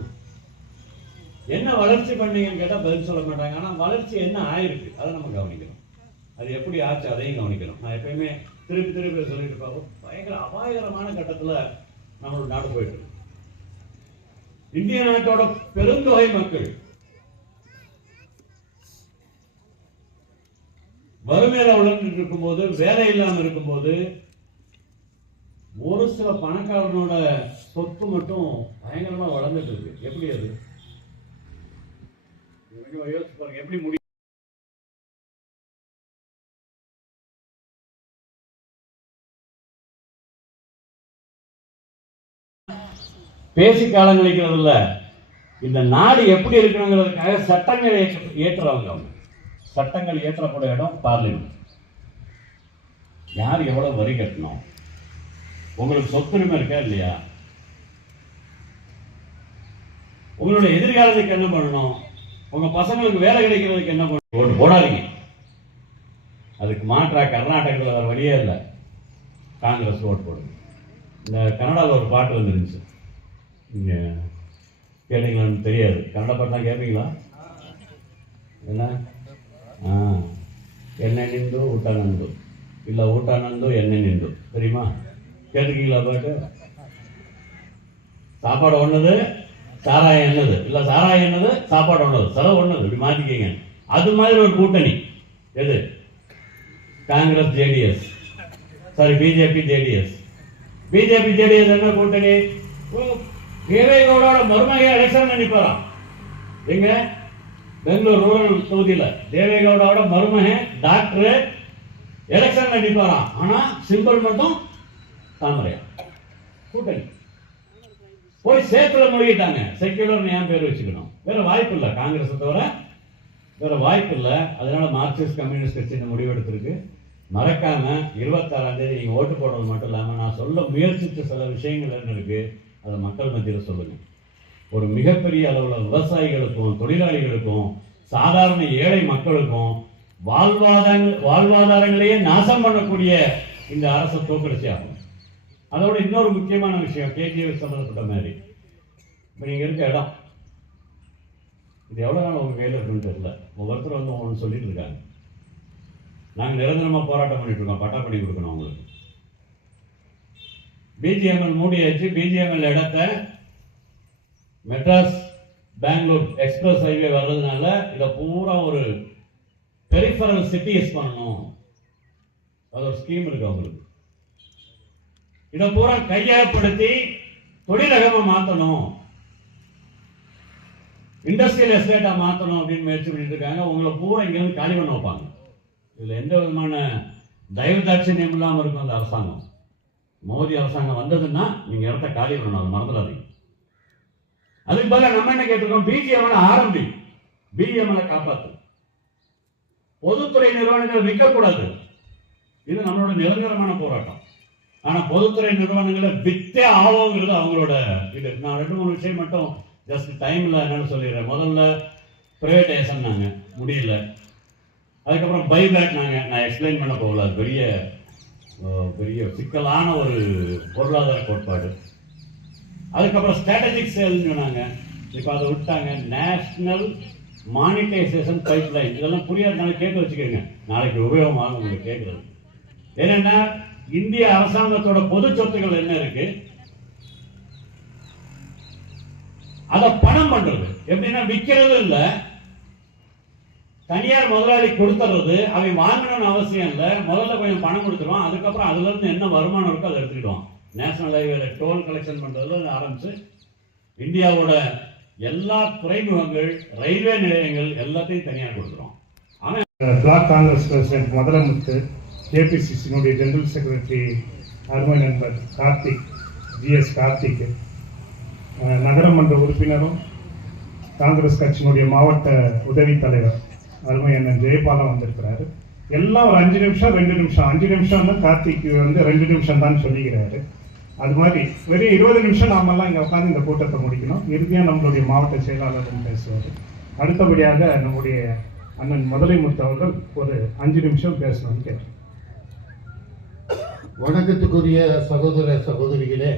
என்ன வளர்ச்சி பண்ணீங்கன்னு கேட்டா பதில் சொல்ல மாட்டாங்க. ஆனா வளர்ச்சி என்ன ஆயிருக்கு அதை நம்ம கவனிக்கணும். அது எப்படி ஆச்சு அதையும் கவனிக்கணும். நான் எப்பயுமே திருப்பி திருப்பி சொல்லிட்டு இருப்பாங்க, பயங்கர அபாயகரமான கட்டத்துல நம்மளோட நாடு போயிட்டு இருக்கு. இந்திய நாட்டோட பெருந்தொகை மக்கள் வறுமையில உழந்துட்டு இருக்கும்போது, வேலை இல்லாம இருக்கும்போது, ஒரு சில பணக்காரனோட சொத்து மட்டும் பயங்கரமா வளர்ந்துட்டு இருக்கு. எப்படி அது யோசிச்சு பாருங்க, எப்படி முடியும்? பேசி காலங்களிக்கிறது இல்ல, இந்த நாடு எப்படி இருக்கணுங்கிறதுக்காக சட்டங்கள் ஏற்றுறவங்க. சட்டங்கள் ஏற்றக்கூடிய இடம் பார்லிமெண்ட். யார் எவ்வளவு வரி கட்டணும், உங்களுக்கு சொத்துரிமை இருக்கா இல்லையா, உங்களுடைய எதிர்காலத்துக்கு என்ன பண்ணணும், உங்க பசங்களுக்கு வேலை கிடைக்கிறதுக்கு என்ன பண்ணணும். ஓட்டு போடாதீங்க. அதுக்கு மாற்றா கர்நாடகாவில் வேற வழியே இல்லை, காங்கிரஸ் ஓட்டு போடுங்க. இந்த கனடாவில் ஒரு பாட்டு வந்துருந்துச்சு, நீங்க கேட்டீங்களான்னு தெரியாது. கன்னட பாட்டு தான் கேட்பீங்களா? என்ன எண்ணெய் நின்று ஊட்ட நண்டு, இல்லை ஊட்ட நண்டு எண்ணெய் நின்று, தெரியுமா? கேட்டுக்கீங்களா பாட்டு? சாப்பாடு ஒண்ணுது, சாராயம் என்னது, இல்லை சாராயம் என்னது, சாப்பாடு ஒண்ணுது, செலவு ஒண்ணுது, இப்படி மாத்திக்கீங்க. அது மாதிரி ஒரு கூட்டணி எது? Congress JDS, sorry BJP JDS. BJP JDS என்ன கூட்டணி? தேவேகவுடோட மருமக எலெக்ஷன் நினைப்பாராம். எங்க பெங்களூர் ரூரல் தொகுதியில தேவேகவுடோட மருமக டாக்டர் எலெக்ஷன் நினைப்பாராம். ஆனா சிம்பிள் மட்டும் தாமரையா. கூட்டணி போய் சேத்துல முழுகிட்டாங்க. செக்யூலர் ஏன் பேர் வச்சுக்கணும்? வேற வாய்ப்பு இல்லை, காங்கிரஸ் தவிர வேற வாய்ப்பு இல்லை. அதனால மார்க்சிஸ்ட் கம்யூனிஸ்ட் கட்சி இந்த முடிவெடுத்திருக்கு. மறக்காம 26ஆம் தேதி நீங்க ஓட்டு போடுறது மட்டும் இல்லாம நான் சொல்ல முயற்சித்த சில விஷயங்கள் என்ன இருக்கு அதை மக்கள் மத்தியில் சொல்லுங்க. ஒரு மிகப்பெரிய அளவுல விவசாயிகளுக்கும் தொழிலாளிகளுக்கும் சாதாரண ஏழை மக்களுக்கும் வாழ்வாதாரங்களையே நாசம் பண்ணக்கூடிய இந்த அரசை தோக்கடிச்சு ஆகும். அதோட இன்னொரு முக்கியமான விஷயம், கேஜிஎஃப் சம்பந்தப்பட்ட மாதிரி, இப்ப நீங்க இருக்க இடம் இது எவ்வளவு நாள் உங்க கையில் இருக்குன்னு தெரியல. ஒவ்வொருத்தர் வந்து ஒன்று சொல்லிட்டு இருக்காங்க, நாங்க நிரந்தரமா போராட்டம் பண்ணிட்டு இருக்கோம், பட்டா பண்ணி கொடுக்கணும் அவங்களுக்கு. பிஜிஎம்எல் மூடியாச்சு. பிஜிஎம்எல் இடத்தை மெட்ராஸ் பெங்களூர் எக்ஸ்பிரஸ் ஹைவே வர்றதுனால இதை பூரா ஒரு பெரிஃபரல் சிட்டிஸ் பண்ணணும். அது ஒரு ஸ்கீம் இருக்கு அவங்களுக்கு. இதை பூரா கையகப்படுத்தி தொழிலகமா மாற்றணும், இண்டஸ்ட்ரியல் எஸ்டேட்டா மாற்றணும் அப்படின்னு முயற்சி பண்ணிட்டு இருக்காங்க. உங்களை பூரா இங்க இருந்து காலி பண்ண வைப்பாங்க. இதுல எந்த விதமான தயவு தாட்சியம் இல்லாம இருக்கும் அந்த அரசாங்கம். மோடி அரசாங்கம் வந்ததுன்னா நீங்க இடத்த காலி பண்ணணும், அது மறந்துடாதீங்க. அதுக்கு பதிலாக நம்ம என்ன கேட்டிருக்கோம்? பிஜிஎம்எல் ஆரம்பி, பிஜிஎம்எல் காப்பாத்து. பொதுத்துறை நிறுவனங்கள் விற்கக்கூடாது. இது நம்மளோட நிரந்தரமான போராட்டம். ஆனா பொதுத்துறை நிறுவனங்களை வித்தே ஆவோங்கிறது அவங்களோட இது. நான் 2-3 விஷயம் மட்டும் ஜஸ்ட் டைம்ல என்னன்னு சொல்லிடுறேன். முதல்ல பிரைவேடைசேஷன் நாங்க முடியல, அதுக்கப்புறம் பைபேக் நான் எக்ஸ்பிளைன் பண்ண போகல. அது பெரிய சிக்கலான ஒரு பொருளாதார கோட்பாடு. அதுக்கப்புறம் ஸ்ட்ராட்டஜிக் சேல்னு சொன்னாங்க, இப்போ அதை விட்டாங்க. National monetisation pipeline. இதெல்லாம் புரியாதனால கேட்டு வச்சுக்கோங்க, நாளைக்கு உபயோகமாக உங்களுக்கு கேட்குறது. என்னன்னா இந்திய அரசாங்கத்தோட பொது சொத்துக்கள் என்ன இருக்கு, அதை பணம் பண்றது எப்படின்னா விற்கிறது இல்ல, தனியார் முதலாளி கொடுத்துறது. அவன் வாங்கணும்னு அவசியம் இல்லை, முதல்ல கொஞ்சம் பணம் கொடுத்துருவான், அதுக்கப்புறம் அதுல இருந்து என்ன வருமானம் இருக்கோ அதை எடுத்துக்கிடுவான். நேஷனல் ஹைவேல டோல் கலெக்ஷன் பண்றதுல ஆரம்பிச்சு இந்தியாவோட எல்லா துறைமுகங்கள், ரயில்வே நிலையங்கள் எல்லாத்தையும் தனியார் கொடுத்துருவான். பிளாக் காங்கிரஸ் பிரசிடென்ட் முதலமுத்து, கேபிசிசியினுடைய ஜெனரல் செக்ரட்டரி அருமை நண்பர் கார்த்திக், ஜிஎஸ் கார்த்திக், நகரமன்ற உறுப்பினரும் காங்கிரஸ் கட்சியினுடைய மாவட்ட உதவி தலைவர் அருமை அண்ணன் ஜெயபாலம் வந்திருக்கிறாரு. எல்லாம் ஒரு 5 நிமிஷம் 2 நிமிஷம், 5 நிமிஷம் தான் கார்த்திக் 2 நிமிஷம் தான் சொல்லிக்கிறாரு. அது மாதிரி வெறும் 20 நிமிஷம் நாமெல்லாம் இங்கே உட்காந்து இந்த கூட்டத்தை முடிக்கணும். இறுதியாக நம்மளுடைய மாவட்ட செயலாளரும் பேசுவார். அடுத்தபடியாக நம்முடைய அண்ணன் முதலைமுத்து அவர்கள் ஒரு 5 நிமிஷம் பேசணும்னு கேட்டோம். வணக்கத்துக்குரிய சகோதர சகோதரிகளே,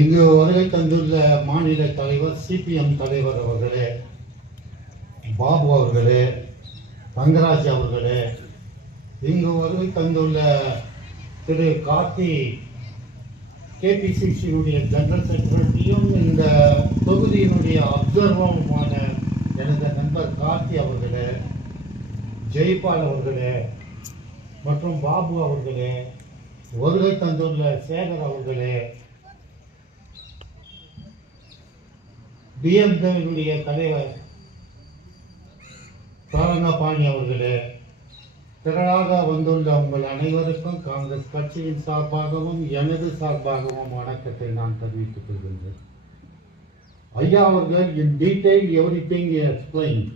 இங்கு வருகை தந்துள்ள மாநில தலைவர், சிபிஎம் தலைவர் அவர்களே, பாபு அவர்களே, தங்கராஜ் அவர்களே, இங்கு வருகை தந்துள்ள திரு கார்த்தி, கேபிசிசியினுடைய ஜெனரல் செக்ரட்டரியும் இந்த தொகுதியினுடைய அப்சர்வருமான எனது நண்பர் கார்த்தி அவர்களே, ஜெய்பால் அவர்களே மற்றும் பாபு அவர்களே, வருகை தந்துள்ள சேகர் அவர்களே, பிஎம்டபிள்யூடைய தலைவர் சாரங்கபாணி அவர்களே, திரளாக வந்துள்ள உங்கள் அனைவருக்கும் காங்கிரஸ் கட்சியின் சார்பாகவும் எனது சார்பாகவும் வணக்கத்தை நான் தெரிவித்துக் கொள்கின்றேன். ஐயா அவர்கள் in detail everything he explained.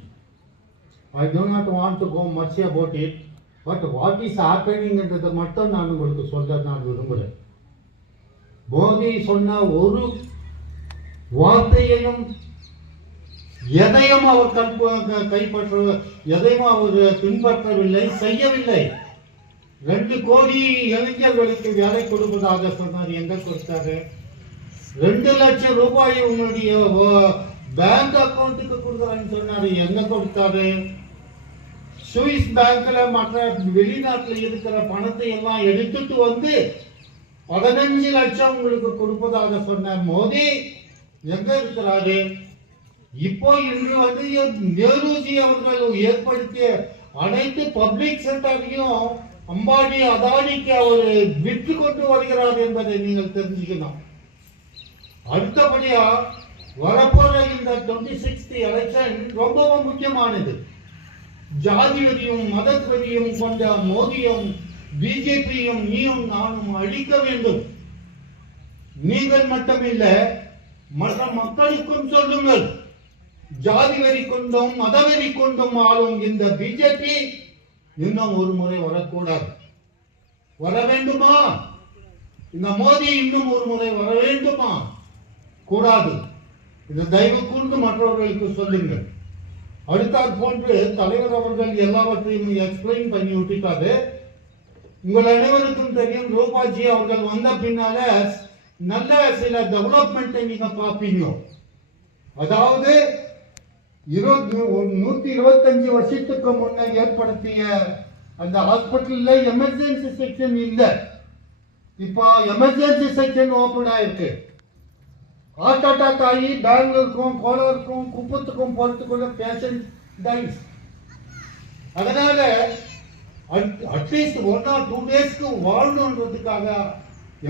I do not want to go much about it, but what is happening என்றதை மட்டும் நான் உங்களுக்கு சொல்ல நான் விரும்புகிறேன். மோடி சொன்ன ஒரு வார்த்தையையும் எதையும் அவர் கைப்பற்ற, எதையும் அவர் பின்பற்றவில்லை, செய்யவில்லை. 2 கோடி இளைஞர்களுக்கு வேலை கொடுப்பதாக சொன்னார். எங்க கொடுத்தாரு? 2 லட்சம் ரூபாய் உன்னுடைய பேங்க் அக்கௌண்ட்டுக்கு கொடுக்குறான்னு சொன்னாரு. எங்க கொடுத்தாரு? சுவிஸ் பேங்க்ல மற்ற வெளிநாட்டில் இருக்கிற பணத்தை எல்லாம் எடுத்துட்டு வந்து 15 லட்சம் உங்களுக்கு கொடுப்பதாக சொன்ன மோடி எங்க இருக்கிறாரு? இப்போ இன்று வந்து நேருஜி அவர்கள் ஏற்படுத்திய அனைத்து பப்ளிக் செக்டரையும் அம்பானி, அதானிக்கு அவர் விற்று கொண்டு வருகிறார் என்பதை நீங்கள் தெரிஞ்சுக்கணும். அடுத்தபடியா வரப்போற இந்த 26th எலெக்ஷன் ரொம்பவும் முக்கியமானது. ஜாதி வெறியும் மத வெறியும் கொண்ட மோடியும் பிஜேபியும் நீயும் நானும் அழிக்க வேண்டும். நீங்கள் மட்டுமில்ல, மற்ற மக்களுக்கும் சொல்லுங்கள். ஜாதி வெறி கொண்டும் மதவெறி கொண்டும் ஆளும் இந்த பிஜேபி இன்னும் ஒரு முறை வரக்கூடாது. வர வேண்டுமா? இந்த மோடி இன்னும் ஒரு முறை வர வேண்டுமா? கூடாது. இந்த தயவு கூர்ந்து மற்றவர்களுக்கு சொல்லுங்கள். அடுத்தாற் போன்று தலைவர் அவர்கள் எல்லாவற்றையும் எக்ஸ்பிளைன் பண்ணி விட்டுட்டாரு. உங்கள் அனைவருக்கும் தெரியும், ரூபாஜி அவர்கள் வந்த பின்னால நல்ல சில டெவலப்மெண்ட்டை நீங்க பார்ப்பீங்க. அதாவது 125 வருஷத்துக்கு முன்ன ஏற்படுத்திய அந்த ஹாஸ்பிட்டல்ல எமர்ஜென்சி செக்ஷன் இல்ல. இப்போ எமர்ஜென்சி செக்ஷன் ஓபன் ஆயிருக்கு. ஹார்ட் அட்டாக் ஆகி பெங்களூருக்கும் கோலாருக்கும் குப்பத்துக்கும் போறதுக்குள்ள பேஷண்ட் டைஸ். அதனால அட்லீஸ்ட் 1 or 2 டேஸ்க்கு வாழணுன்றதுக்காக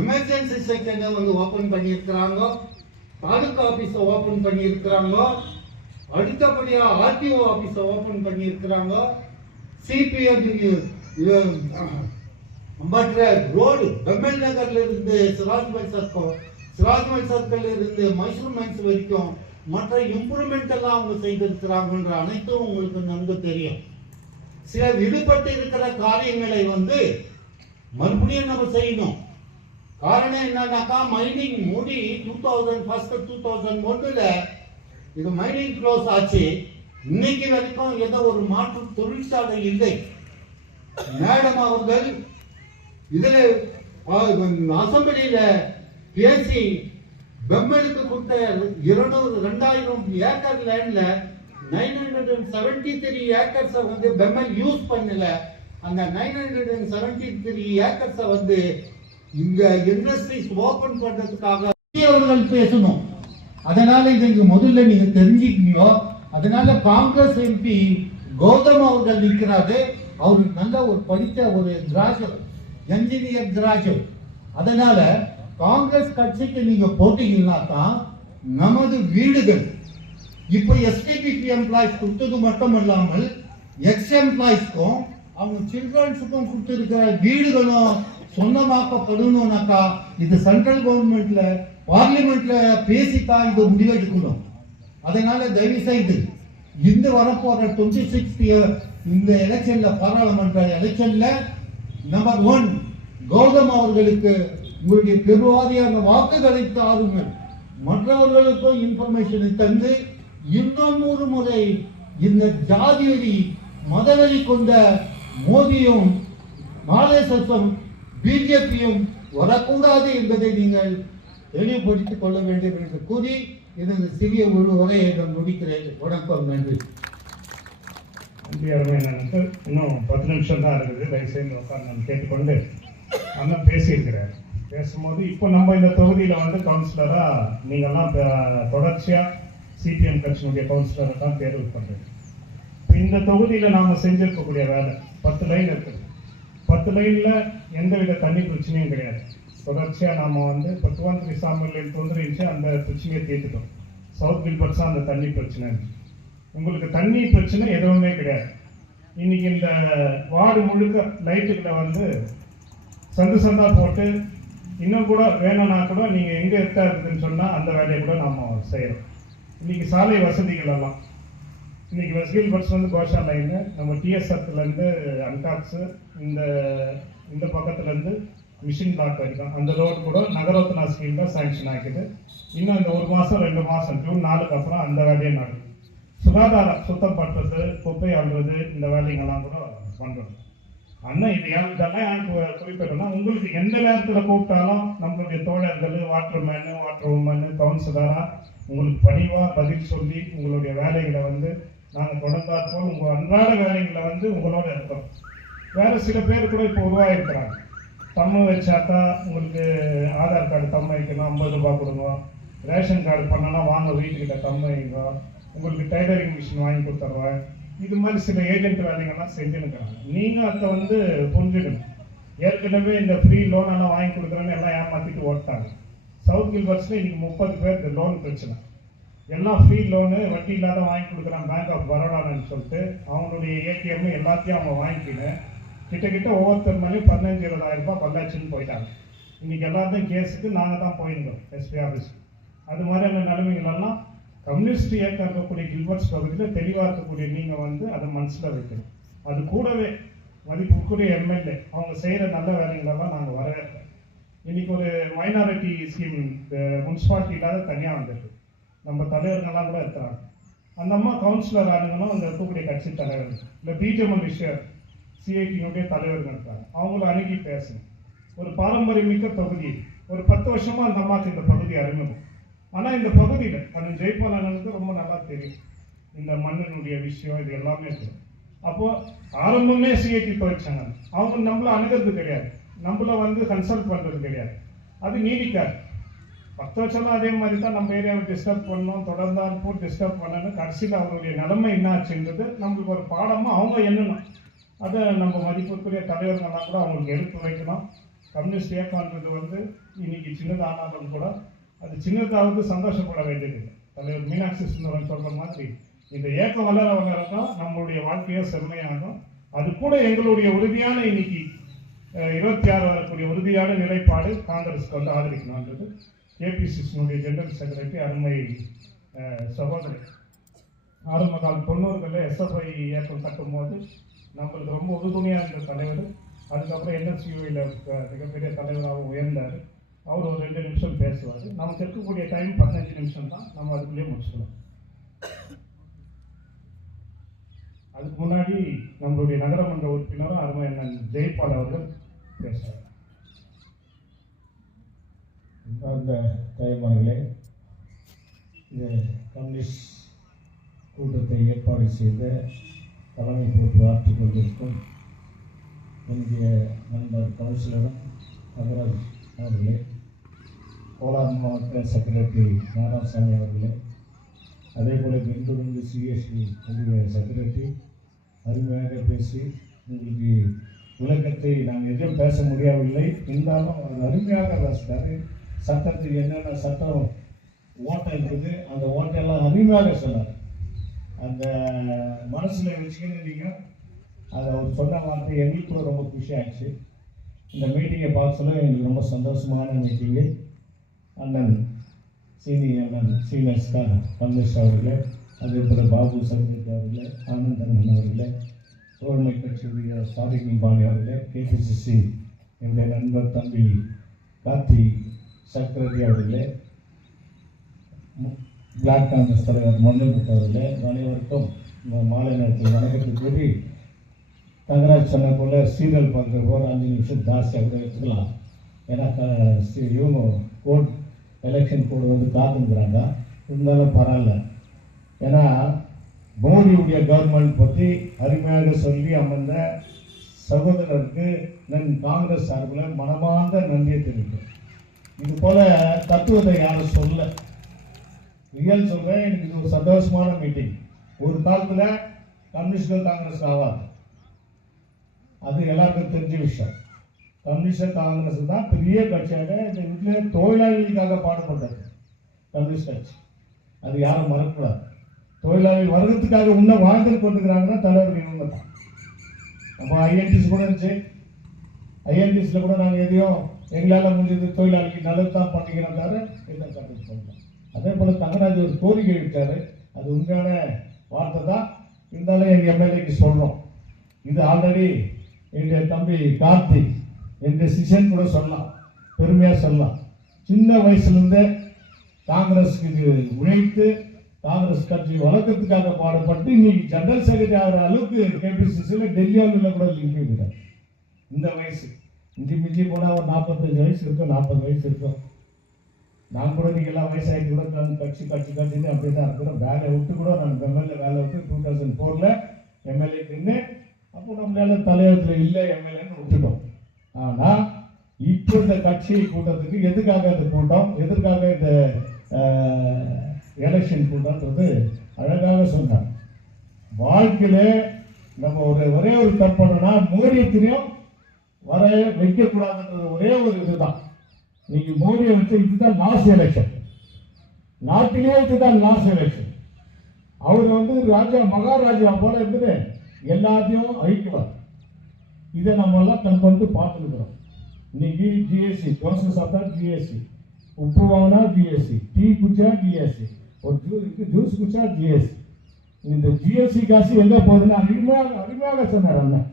எமர்ஜென்சி செக்ஷனை வந்து ஓபன் பண்ணியிருக்கிறாங்க. தாலுகா ஆபீஸை ஓபன் பண்ணியிருக்கிறாங்க. அடுத்தபடியா ஆர்டிஓ ஆபீஸை ஓபன் பண்ணியிருக்கிறாங்க. சிபிஎம் மற்ற ரோடு பெம்பல் நகர்ல இருந்து சிராஜ்மல் சர்க்கிள் இருந்து மைசூர் மைன்ஸ் வரைக்கும் மற்ற இம்ப்ரூவ்மெண்ட் எல்லாம் அவங்க செய்திருக்கிறாங்கன்ற அனைத்தும் உங்களுக்கு நன்கு தெரியும். சில விடுபட்டு இருக்கிற காரியங்களை வந்து மறுபடியும் நம்ம செய்யணும். காரணம் என்னன்னாக்கா, மைனிங் மூடி 2001 இது மைனிங் க்ளோஸ் ஆச்சு. இன்னைக்கு வரைக்கும் ஏதோ ஒரு மாற்று தொழிற்சாலை இல்லை. மேடம் அவர்கள் இதுல அசம்பிளியில பேசி பெம்மலுக்கு கொடுத்த 2000 ஏக்கர் லேண்ட்ல 973 ஏக்கர்ஸை வந்து பெம்மல் யூஸ் பண்ணல. அந்த 973 ஏக்கர்ஸை வந்து இந்த இண்டஸ்ட்ரீஸ் ஓபன் பண்றதுக்காக அவர்கள் பேசணும். அதனால இதை முதல்ல நீங்க தெரிஞ்சுக்கீங்க. அதனால காங்கிரஸ் எம்பி கௌதம் அவர்கள் நிற்கிறாரு. அவரு நல்ல ஒரு படித்த ஒரு கிராஜுவேட், என்ஜினியர் கிராஜுவேட். அதனால காங்கிரஸ் கட்சிக்கு நீங்க போட்டீங்கன்னா தான் நமது வீடுகள் இப்போ எஸ்டிபிபி எம்ப்ளாய்ஸ் கொடுத்தது மட்டும் இல்லாமல் எக்ஸ் எம்ப்ளாய்ஸ்க்கும் அவங்க சில்ட்ரன்ஸுக்கும் கொடுத்திருக்கிற வீடுகளும் சொந்தமாக்கப்படணும்னாக்கா இது சென்ட்ரல் கவர்மெண்ட்ல பார்லிமெண்ட்ல பேசித்தான் இது முடிவெடுக்கணும். அதனால தயவு செய்து இந்த வரப்போற 26 இந்த எலெக்ஷன்ல, பாராளுமன்ற எலெக்ஷன்ல நம்பர் 1 கௌதம் அவர்களுக்கு உங்களுடைய பெருவாரியான வாக்குகளை தாருங்கள். மற்றவர்களுக்கும் இன்ஃபர்மேஷனை தந்து இன்னும் ஒரு முறை இந்த ஜாதிவெறி மதவெறி கொண்ட மோடியும் ஆர்எஸ்எஸும் பிஜேபியும் வரக்கூடாது என்பதை நீங்கள் தெளிவுபடுத்திக் கொள்ள வேண்டும் என்று கூறி எனது சிறிய ஒரு உரையை முடிக்கிறேன். வணக்கம், நன்றி. இன்னும் 10 நிமிஷம் தான் இருக்குது. தயவுசெய்து உட்கார்ந்து கேட்டுக்கொண்டு அண்ணன் பேசியிருக்கிறார். பேசும்போது இப்போ நம்ம இந்த தொகுதியில் வந்து கவுன்சிலரா நீங்கள்லாம் தொடர்ச்சியா சிபிஎம் கட்சியினுடைய கவுன்சிலரை தான் தேர்வு பண்றது. இந்த தொகுதியில நாம செஞ்சிருக்கக்கூடிய வேலை 10 லைன் இருக்குது. 10 லைன்ல எந்தவித தண்ணி பிரச்சனையும் கிடையாது. தொடர்ச்சியா நாம வந்து இப்போ 213 சாமியில் தொந்தரிச்சு அந்த பிரச்சனையை தீர்த்துட்டோம். சவுத் கில்பர்ட்ஸா அந்த தண்ணி பிரச்சனை. உங்களுக்கு தண்ணி பிரச்சனை எதுவுமே கிடையாது. இன்னைக்கு இந்த வார்டு முழுக்க லைட்டுகளை வந்து சந்து சந்தா போட்டு இன்னும் கூட வேணும்னா கூட நீங்க எங்க இருக்கா இருக்குதுன்னு சொன்னா அந்த வேலையை கூட நாம செய்யறோம். இன்னைக்கு சாலை வசதிகள் எல்லாம் இன்னைக்கு வெஸ்கில் பட்ஸ் வந்து கோஷா லைனு, நம்ம டிஎஸ்எஃப்ல இருந்து அன்காக்ஸ் இந்த பக்கத்துல இருந்து மிஷின் பிளாக் வரைக்கும் அந்த ரோடு கூட நகரோத்னா ஸ்கீம் தான் சாங்ஷன் ஆகிக்குது. இன்னும் இந்த 1 மாசம் 2 மாசம் ஜூன் 4க்கு அப்புறம் அந்த வேலையை நடக்கும். சுகாதாரம் சுத்தம் பண்றது, குப்பை அள்ளுறது, இந்த வேலைங்கெல்லாம் கூட பண்றோம். அண்ணா இதெல்லாம் எனக்கு குறிப்பிடணும். உங்களுக்கு எந்த நேரத்துல கூப்பிட்டாலும் நம்மளுடைய தோழர்கள், வாட்டர்மேனு, வாட்டர் உமனு, கவுன்சிலரா உங்களுக்கு பணிவா பதில் சொல்லி உங்களுடைய வேலைகளை வந்து நாங்கள் தொடர்ந்தாற்போல் உங்க அன்றாட வேலைகளை வந்து உங்களோட இருக்கோம். வேற சில பேர் கூட இப்போ உருவாயிருக்கிறாங்க. தம்ம வச்சாக்கா உங்களுக்கு ஆதார் கார்டு தம்ம வைக்கணும், 50 ரூபாய் கொடுங்க. ரேஷன் கார்டு பண்ணனா வாங்க வீட்டுக்கிட்ட தம்ம வைங்க, உங்களுக்கு டைலரிங் மிஷின் வாங்கி கொடுத்துட்றேன். இது மாதிரி சில ஏஜென்ட் வேலைகள்லாம் செஞ்சுருக்கிறாங்க. நீங்க அதை வந்து புரிஞ்சுக்கணும். ஏற்கனவே இந்த ஃப்ரீ லோன் எல்லாம் வாங்கி கொடுக்குறேன்னு எல்லாம் ஏமாத்திட்டு ஓட்டாங்க. சவுத் கில்பர்ட்ஸ்ல இன்னைக்கு 30 பேருக்கு லோன் பிரச்சனை. எல்லாம் ஃப்ரீ லோனு வட்டி இல்லாத வாங்கி கொடுக்குறான் பேங்க் ஆஃப் பரோடான்னு சொல்லிட்டு அவங்களுடைய ஏடிஎம் எல்லாத்தையும் அவங்க வாங்கிக்கின்னு கிட்டத்தட்ட ஒவ்வொருத்தர் மேலேயும் 15,000-20,000 ரூபாய் பல்லாச்சுன்னு போயிட்டாங்க. இன்னைக்கு எல்லாத்தையும் கேஸுக்கு நாங்கள் தான் போயிருந்தோம் எஸ்பி ஆஃபீஸ்க்கு. அது மாதிரியான நிலைமைகளெல்லாம் கம்யூனிஸ்ட் இயக்கம் இருக்கக்கூடிய கில்பர்ட்ஸ் பகுதியில் தெளிவாக இருக்கக்கூடிய நீங்கள் வந்து அதை மனசில் வைக்கணும். அது கூடவே மதிப்புக்குரிய எம்எல்ஏ அவங்க செய்கிற நல்ல வேலைகளெல்லாம் நாங்கள் வரவேற்போம். இன்னைக்கு ஒரு மைனாரிட்டி ஸ்கீம் முனிசிபாலிட்டி இல்லாத தனியாக வந்திருக்கு. நம்ம தலைவர்கள்லாம் கூட இருக்கிறாங்க. அந்த அம்மா கவுன்சிலர் ஆளுங்களும் அந்த இருக்கக்கூடிய கட்சி தலைவர்கள் இல்லை பிஜேபி விஷயம் சிஐடியினுடைய தலைவர்கள் இருக்காங்க. அவங்கள அணுகி பேசணும். ஒரு பாரம்பரியமிக்க தொகுதி, ஒரு 10 வருஷமா அந்த அம்மாவுக்கு இந்த பகுதி அறிமுகம். ஆனால் இந்த பகுதியில் அந்த ஜெய்பாலனுக்கு ரொம்ப நல்லா தெரியும் இந்த மண்ணினுடைய விஷயம், இது எல்லாமே தெரியும். அப்போ ஆரம்பமே சிஐடி போயிடுச்சாங்க. அவங்க நம்மள அணுகிறது கிடையாது, நம்மள வந்து கன்சல்ட் பண்றது கிடையாது. அது நீடிக்காது. 10 வருஷம்லாம் அதே மாதிரி தான் நம்ம ஏரியாவை டிஸ்டர்ப் பண்ணோம், தொடர்ந்தாலும் டிஸ்டர்ப் பண்ணணும். கடைசியில் அவங்களுடைய நிலைமை என்ன ஆச்சுன்றது நம்மளுக்கு ஒரு பாடமா அவங்க எண்ணணும். அதை நம்ம மதிப்புக்குரிய தலைவர்கள்லாம் கூட அவங்களுக்கு எடுத்து வைக்கணும். கம்யூனிஸ்ட் இயக்கம்ன்றது வந்து இன்னைக்கு சின்னதானாலும் கூட அது சின்னதாவது சந்தோஷப்பட வேண்டியது. தலைவர் மீனாட்சி சுந்தரம் சொல்ற மாதிரி இந்த இயக்கம் வளர வளரதான் நம்மளுடைய வாழ்க்கையோ செம்மையாகும். அது கூட எங்களுடைய உறுதியான இன்னைக்கு 26 வரக்கூடிய உறுதியான நிலைப்பாடு காங்கிரஸ்க்கு வந்து ஆதரிக்கணும்ன்றது கேபிசிசியினுடைய ஜெனரல் செக்ரட்டரி அருமை சகோதரர். ஆரம்ப கால 90களில் எஸ்எஃப்ஐ இயக்கம் கட்டும் போது நம்மளுக்கு ரொம்ப உறுதுணையாக இருந்த தலைவர். அதுக்கப்புறம் என்எஸ்யூவில் மிகப்பெரிய தலைவராக உயர்ந்தார். அவர் ஒரு 2 நிமிஷம் பேசுவார். நமக்கு இருக்கக்கூடிய டைம் 15 நிமிஷம் தான். நம்ம அதுக்குள்ளேயே முடிச்சுக்கலாம். அதுக்கு முன்னாடி நம்மளுடைய நகரமன்ற உறுப்பினரும் அருமை அண்ணன் ஜெய்பால் அவர்கள் பேசுவார். அந்த தாய்மார்களே, இந்த கம்யூனிஸ்ட் கூட்டத்தை ஏற்பாடு செய்த தலைமை பொறுப்பு ஆற்றிக் கொண்டிருக்கும் என்னுடைய நண்பர் கவுன்சிலரும் நகராஜ் அவர்களே, கோலார் மாவட்ட செக்ரட்டரி நாராயணசாமி அவர்களே, அதே போல் பெங்களூரு சிஎஸ்டி செக்ரட்டரி அருமையாக பேசி உங்களுக்கு விளக்கத்தை நான் எதுவும் பேச முடியவில்லை. இருந்தாலும் அவர் அருமையாக பேசிட்டார். சட்டத்துக்கு என்னென்ன சட்டம் ஓட்டை இருக்குது அந்த ஓட்டையெல்லாம் அருமையாக சொன்னார். அந்த மனசில் வச்சுக்கின்னு நீங்கள் அதை அவர் சொன்ன வார்த்தை எங்களுக்கு கூட ரொம்ப குஷி ஆயிடுச்சு. இந்த மீட்டிங்கை பார்க்க சொல்ல எங்களுக்கு ரொம்ப சந்தோஷமான மீட்டிங்கு. அண்ணன் சீனியர்ஸ் கமலேஷ் அவர்களே, அதே போல் பாபு சர்வேத் அவர்களே, ஆனந்த் அண்ணன் அவர்களே, தோழமை கட்சியுடைய சாதிக்கிங் பாணி அவர்களே, கேபிசிசி என்னுடைய நண்பர் தம்பி கார்த்தி சக்கரவர்த்தி அவர்களே, பிளாக் காங்கிரஸ் தலைவர் மொன்னமுத்து அவர்களே, அனைவருக்கும் மாலை நேரத்தில் வணக்கத்தை கூறி, தங்கராஜ் சொன்ன போல் சீரியல் பார்க்குற போல் 5 நிமிஷம் ஜாஸ்தியாக கூட எடுத்துக்கலாம். ஏன்னா இவங்க கோட் எலெக்ஷன் கோடு வந்து காத்துக்கிறாங்க. இருந்தாலும் பரவாயில்ல. ஏன்னா மோடியுடைய கவர்மெண்ட் பற்றி அருமையாக சொல்லி அமர்ந்த சகோதரருக்கு நான் காங்கிரஸ் சார்பில் மனமார்ந்த நன்றியை தெரிவிக்கிறேன். இது போல தத்துவத்தை யாரும் சொல்ல ரியல் சொல்கிறேன். எனக்கு இது ஒரு சந்தோஷமான மீட்டிங். ஒரு காலத்தில் கம்யூனிஸ்ட் காங்கிரஸ் ஆகாது, அது எல்லாருக்கும் தெரிஞ்ச விஷயம். கம்யூனிஸ்ட் காங்கிரஸ் தான் பெரிய கட்சியாக இந்த வீட்டில் தொழிலாளிகளுக்காக பாடுபட்டது கம்யூனிஸ்ட் கட்சி. அது யாரும் மறக்கக்கூடாது. தொழிலாளி வர்க்கத்துக்காக இன்னும் வாழ்ந்து கொண்டுக்கிறாங்கன்னா தலைவர் இவங்க தான். நம்ம ஐஎன்டிஸ் கூட இருந்துச்சு. ஐஎன்டிஸில் கூட நாங்கள் எதையும் எங்களால் முடிஞ்சது தொழிலாளிக்கு நல்லது தான் பண்ணிக்கிறோம் தவிர இதை கட்டுறது பண்ணலாம். அதே போல் தங்கராஜ் ஒரு கோரிக்கை விட்டார். அது உண்மையான வார்த்தை தான். இருந்தாலும் எங்கள் எம்எல்ஏக்கு சொல்கிறோம். இது ஆல்ரெடி என்னுடைய தம்பி கார்த்திக் என்னுடைய சிஷன் கூட சொல்லலாம், பெருமையாக சொல்லலாம். சின்ன வயசுலேருந்தே காங்கிரஸுக்கு உழைத்து காங்கிரஸ் கட்சி வளர்க்கறதுக்காக பாடுபட்டு இன்னைக்கு ஜெனரல் செக்ரட்டரி ஆகிற அளவுக்கு கேபிசிசியில் டெல்லியாவில் கூட லிங்க் இந்த வயசு மிஞ்சி போனால் ஒரு 45 வயசு இருக்கும், 40 வயசு இருக்கும். நான் கூட நீங்கள் எல்லாம் வயசாகிட்டு கூட நான் கட்சின்னு அப்படி தான் இருக்கிறோம். வேலை விட்டு கூட நான் எம்எல்ஏ வேலை விட்டு 2004 எம்எல்ஏ நின்று அப்போ நம்மளால தலைவரத்தில் இல்லை எம்எல்ஏன்னு விட்டுட்டோம். ஆனால் இப்போ இந்த கட்சி கூட்டத்துக்கு எதுக்காக இந்த கூட்டம், எதற்காக இந்த எலெக்ஷன் கூட்டம்ன்றது அழகாக சொன்னார். வாழ்க்கையிலே நம்ம ஒரே ஒரு தப்பு பண்ணோம்னா மோடியத்தினையும் வர வைக்கக்கூடாதுன்றது ஒரே ஒரு இதுதான். நீங்க மோடியை வச்சு இதுதான் லாஸ்ட் எலெக்ஷன், நாட்டிலேயே இதுதான் லாஸ்ட் எலெக்ஷன். அவர் வந்து ராஜா மகாராஜா போல இருந்துட்டு எல்லாத்தையும் அழிக்குவார். இதை நம்ம எல்லாம் கண் கொண்டு பார்த்துருக்கிறோம். இன்னைக்கு ஜிஎஸ்டி தோசை சாப்பிட்டா ஜிஎஸ்டி, உப்பு வாங்கினா ஜிஎஸ்டி, டீ குடிச்சா ஜிஎஸ்டி, ஒரு ஜூஸ் குடிச்சா ஜிஎஸ்டி. இந்த ஜிஎஸ்டி காசு எங்க போகுதுன்னு அருமையாக சொன்னார் அண்ணன்,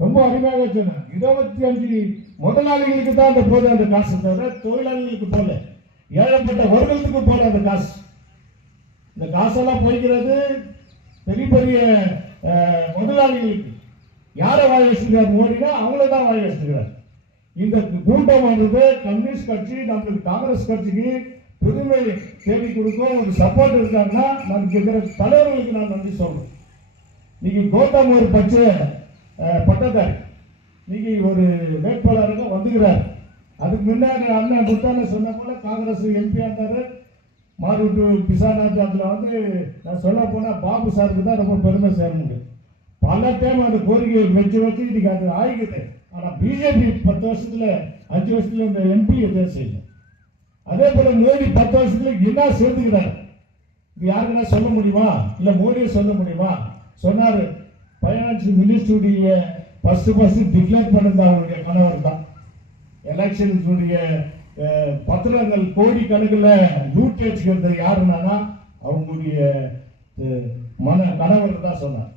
ரொம்ப அருமையாக சொன்னார். 25 முதலாளிகளுக்கு தான் அந்த போது அந்த காசு, தவிர தொழிலாளிகளுக்கு போல, ஏழப்பட்ட வர்க்கத்துக்கு போல அந்த காசு. இந்த காசெல்லாம் போய்கிறது பெரிய பெரிய முதலாளிகளுக்கு. யாரை வாய் வச்சுக்கிறார் மோடினா அவங்கள தான் வாய் வச்சுக்கிறார். இந்த கூட்டமானது கம்யூனிஸ்ட் கட்சி நம்மளுக்கு காங்கிரஸ் கட்சிக்கு பெருமை தேடி கொடுக்கும் ஒரு சப்போர்ட் இருக்காங்கன்னா நமக்கு இருக்கிற தலைவர்களுக்கு நான் நன்றி சொல்றேன். நீங்க கௌதம் ஒரு பட்டதாரி, நீங்க ஒரு வேட்பாளராக வந்துகிறார். அதுக்கு முன்னாடி அண்ணன் புத்தான சொன்ன போல காங்கிரஸ் எம்பியா இருந்தாரு, மாறுட்டு பிசாநாத். அதில் வந்து நான் சொல்ல போனா பாபு சாருக்கு தான் ரொம்ப பெருமை சேர முடியும். பல டைம் அந்த கோரிக்கையை வச்சு இன்னைக்கு அது ஆகிக்குது. ஆனால் பிஜேபி 10 வருஷத்துல 5 வருஷத்துல இந்த எம்பியை தேர்வு செய்யல. அதே போல மோடி 10 வருஷத்துல என்ன சேர்த்துக்கிறார், இது யாருக்குன்னா சொல்ல முடியுமா? இல்லை மோடியை சொல்ல முடியுமா? சொன்னார் ஃபைனான்ஸ் மினிஸ்டருடைய ஃபர்ஸ்ட் டிக்ளேர் பண்ணது அவருடைய கணவர் தான். எலெக்ஷனுடைய பத்திரங்கள் கோடி கணக்கில் லூட்டி வச்சுக்கிறது யாருன்னா அவங்களுடைய கணவர் தான் சொன்னார்.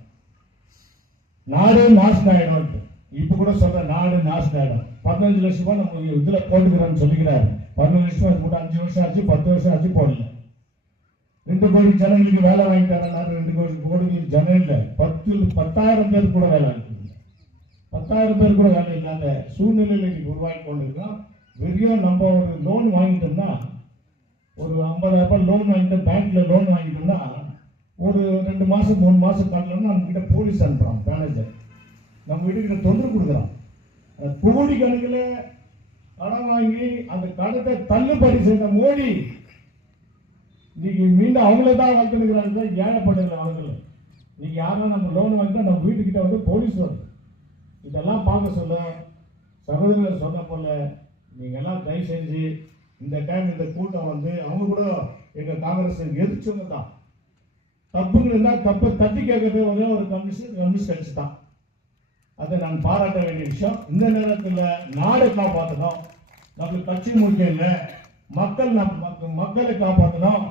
நாடு நாசம் ஆயிடும். இப்ப கூட சொல்ற நாடு நாசம் ஆயிடும். 15 லட்சம் ரூபாய் நம்ம இதுல போட்டுக்கிறோம்னு சொல்லிக்கிறாரு. 15 லட்சம் ரூபாய் கூட 5 வருஷம் ஆச்சு, 10 வருஷம் ஆச்சு போடல. 2 கோடி ஜனங்களுக்கு வேலை வாங்கி தரேன். 2 கோடி ஜனம் இல்லை, 10,000 பேர் கூட வேலை வாங்கிக்கிறாங்க. 10,000 பேர் கூட வேலை இல்லாத சூழ்நிலையில் இன்னைக்கு உருவாக்கி கொண்டிருக்கோம். வெறும் நம்ம ஒரு லோன் வாங்கிட்டோம்னா, ஒரு 50,000 லோன் வாங்கிட்டு பேங்க்ல லோன் வாங்கிட்டோம்னா, ஒரு 2 மாசம் 3 மாசம் கட்டலன்னா நம்ம கிட்ட போலீஸ் அனுப்புறான் மேனேஜர், நம்ம வீட்டுக்கிட்ட தொந்தரவு கொடுக்குறான். கோடி கணக்கில் கடன் வாங்கி அந்த கடத்தை தள்ளுபடி செய்த மோடி இன்னைக்கு மீண்டும் அவங்கள தான் வளர்த்துக்கிறாங்க. ஏழைப்பட்டது அவர்கள். இன்னைக்கு யாரும் நம்ம லோன் வாங்கிட்டா நம்ம வீட்டுக்கிட்ட வந்து போலீஸ் வருது. இதெல்லாம் பார்க்க சொல்ல சகோதரர்கள் சொன்ன போல நீங்க எல்லாம் தயவு செஞ்சு இந்த டைம் இந்த கூட்டம் வந்து அவங்க கூட எங்க காங்கிரஸ் எதிர்ச்சவங்க தான். தப்புங்க இருந்தால் தப்பை தட்டி கேட்கறது ஒரே ஒரு கம்யூனிஸ்ட் கட்சி தான். அதை நான் பாராட்ட வேண்டிய விஷயம். இந்த நேரத்தில் நாடு காப்பாற்றணும், நம்மளுக்கு கட்சி முக்கியம் இல்லை, மக்களை காப்பாற்றணும்,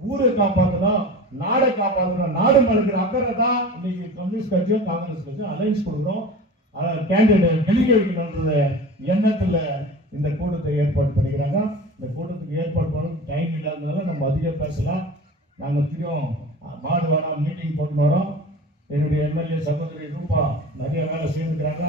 ஊரை காப்பாற்றணும், நாடை காப்பாற்றணும். நாடு மறுக்கிற அக்கறை தான் இன்னைக்கு கம்யூனிஸ்ட் கட்சியும் காங்கிரஸ் கட்சியும் அலைன்ஸ் கொடுக்குறோம். கேண்டிடேட் வெளியே வைக்கணுன்ற எண்ணத்தில் இந்த கூட்டத்தை ஏற்பாடு பண்ணிக்கிறாங்க. இந்த கூட்டத்துக்கு ஏற்பாடு பண்ண டைம் இல்லாததுனால நம்ம அதிகம் பேசலாம். நாங்கள் திரும்ப மாடு வேணாம் மீட்டிங் போட்டு வரோம். என்னுடைய எம்எல்ஏ சகோதரி ரூபா நிறைய வேலை செய்திருக்கிறாங்க.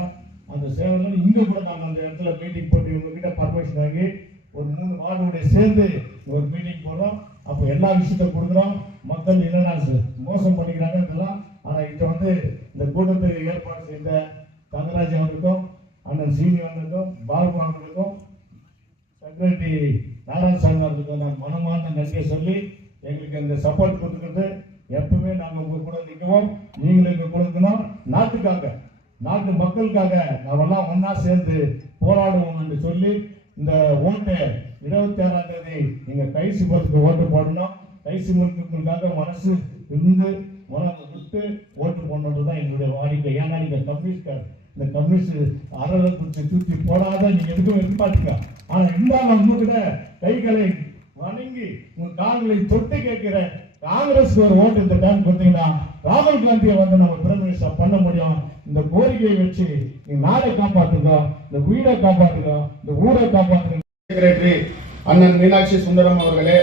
அந்த சேவை இங்கே கூட நாங்கள் அந்த இடத்துல மீட்டிங் போட்டு இவங்ககிட்ட பர்மிஷன் வாங்கி ஒரு 3 வார்டுடைய சேர்ந்து ஒரு மீட்டிங் போடுறோம். அப்போ எல்லா விஷயத்தையும் கொடுக்குறோம். மக்கள் என்னென்ன மோசம் பண்ணிக்கிறாங்க இதெல்லாம். ஆனால் இதை வந்து இந்த கூட்டத்துக்கு ஏற்பாடு செய்த தங்கராஜ் அவர்களுக்கும், அண்ணன் சீனி அவர்களுக்கும், பாபு அவர்களுக்கும், செக்ரட்டரி நாராயணசாமி அவர்களுக்கும் நான் மனமார்ந்த நன்றியை சொல்லி எங்களுக்கு இந்த சப்போர்ட் கொடுத்துக்கிறது. எப்பவுமே நாங்கள் உங்க கூட நிற்கவும், நீங்களும் எங்க கொடுக்கணும். நாட்டுக்காக, நாட்டு மக்களுக்காக நாமெல்லாம் ஒன்னா சேர்ந்து போராடுவோம் என்று சொல்லி இந்த ஓட்டு 26ஆம் தேதி நீங்க கை சிம்பத்துக்கு ஓட்டு போடணும். கை சிம்பத்துக்காக மனசு இருந்து மனம் விட்டு ஓட்டு போடணுன்றதுதான் எங்களுடைய வாடிக்கை. ஏன்னா நீங்க கம்யூனிஸ்ட், இந்த கம்யூனிஸ்ட் அறவை சுற்றி போடாத நீங்க எதுக்கும் எதிர்பார்த்துக்க. ஆனா இருந்தாலும் உங்ககிட்ட கைகளை வணங்கி உங்க கால்களை தொட்டு கேட்கிற காங்கிரஸ் ஒரு ஓட்டு இந்த டைம் கொடுத்தீங்கன்னா ராகுல் காந்தியை வந்து நம்ம பிரைம் மினிஸ்டர் பண்ண முடியும். இந்த கோரிக்கையை வச்சு நீங்க நாடை காப்பாற்றுங்க, இந்த வீடை காப்பாற்றுங்க, இந்த ஊரை காப்பாற்றுங்க. செக்ரட்டரி அண்ணன் மீனாட்சி சுந்தரம் அவர்களே,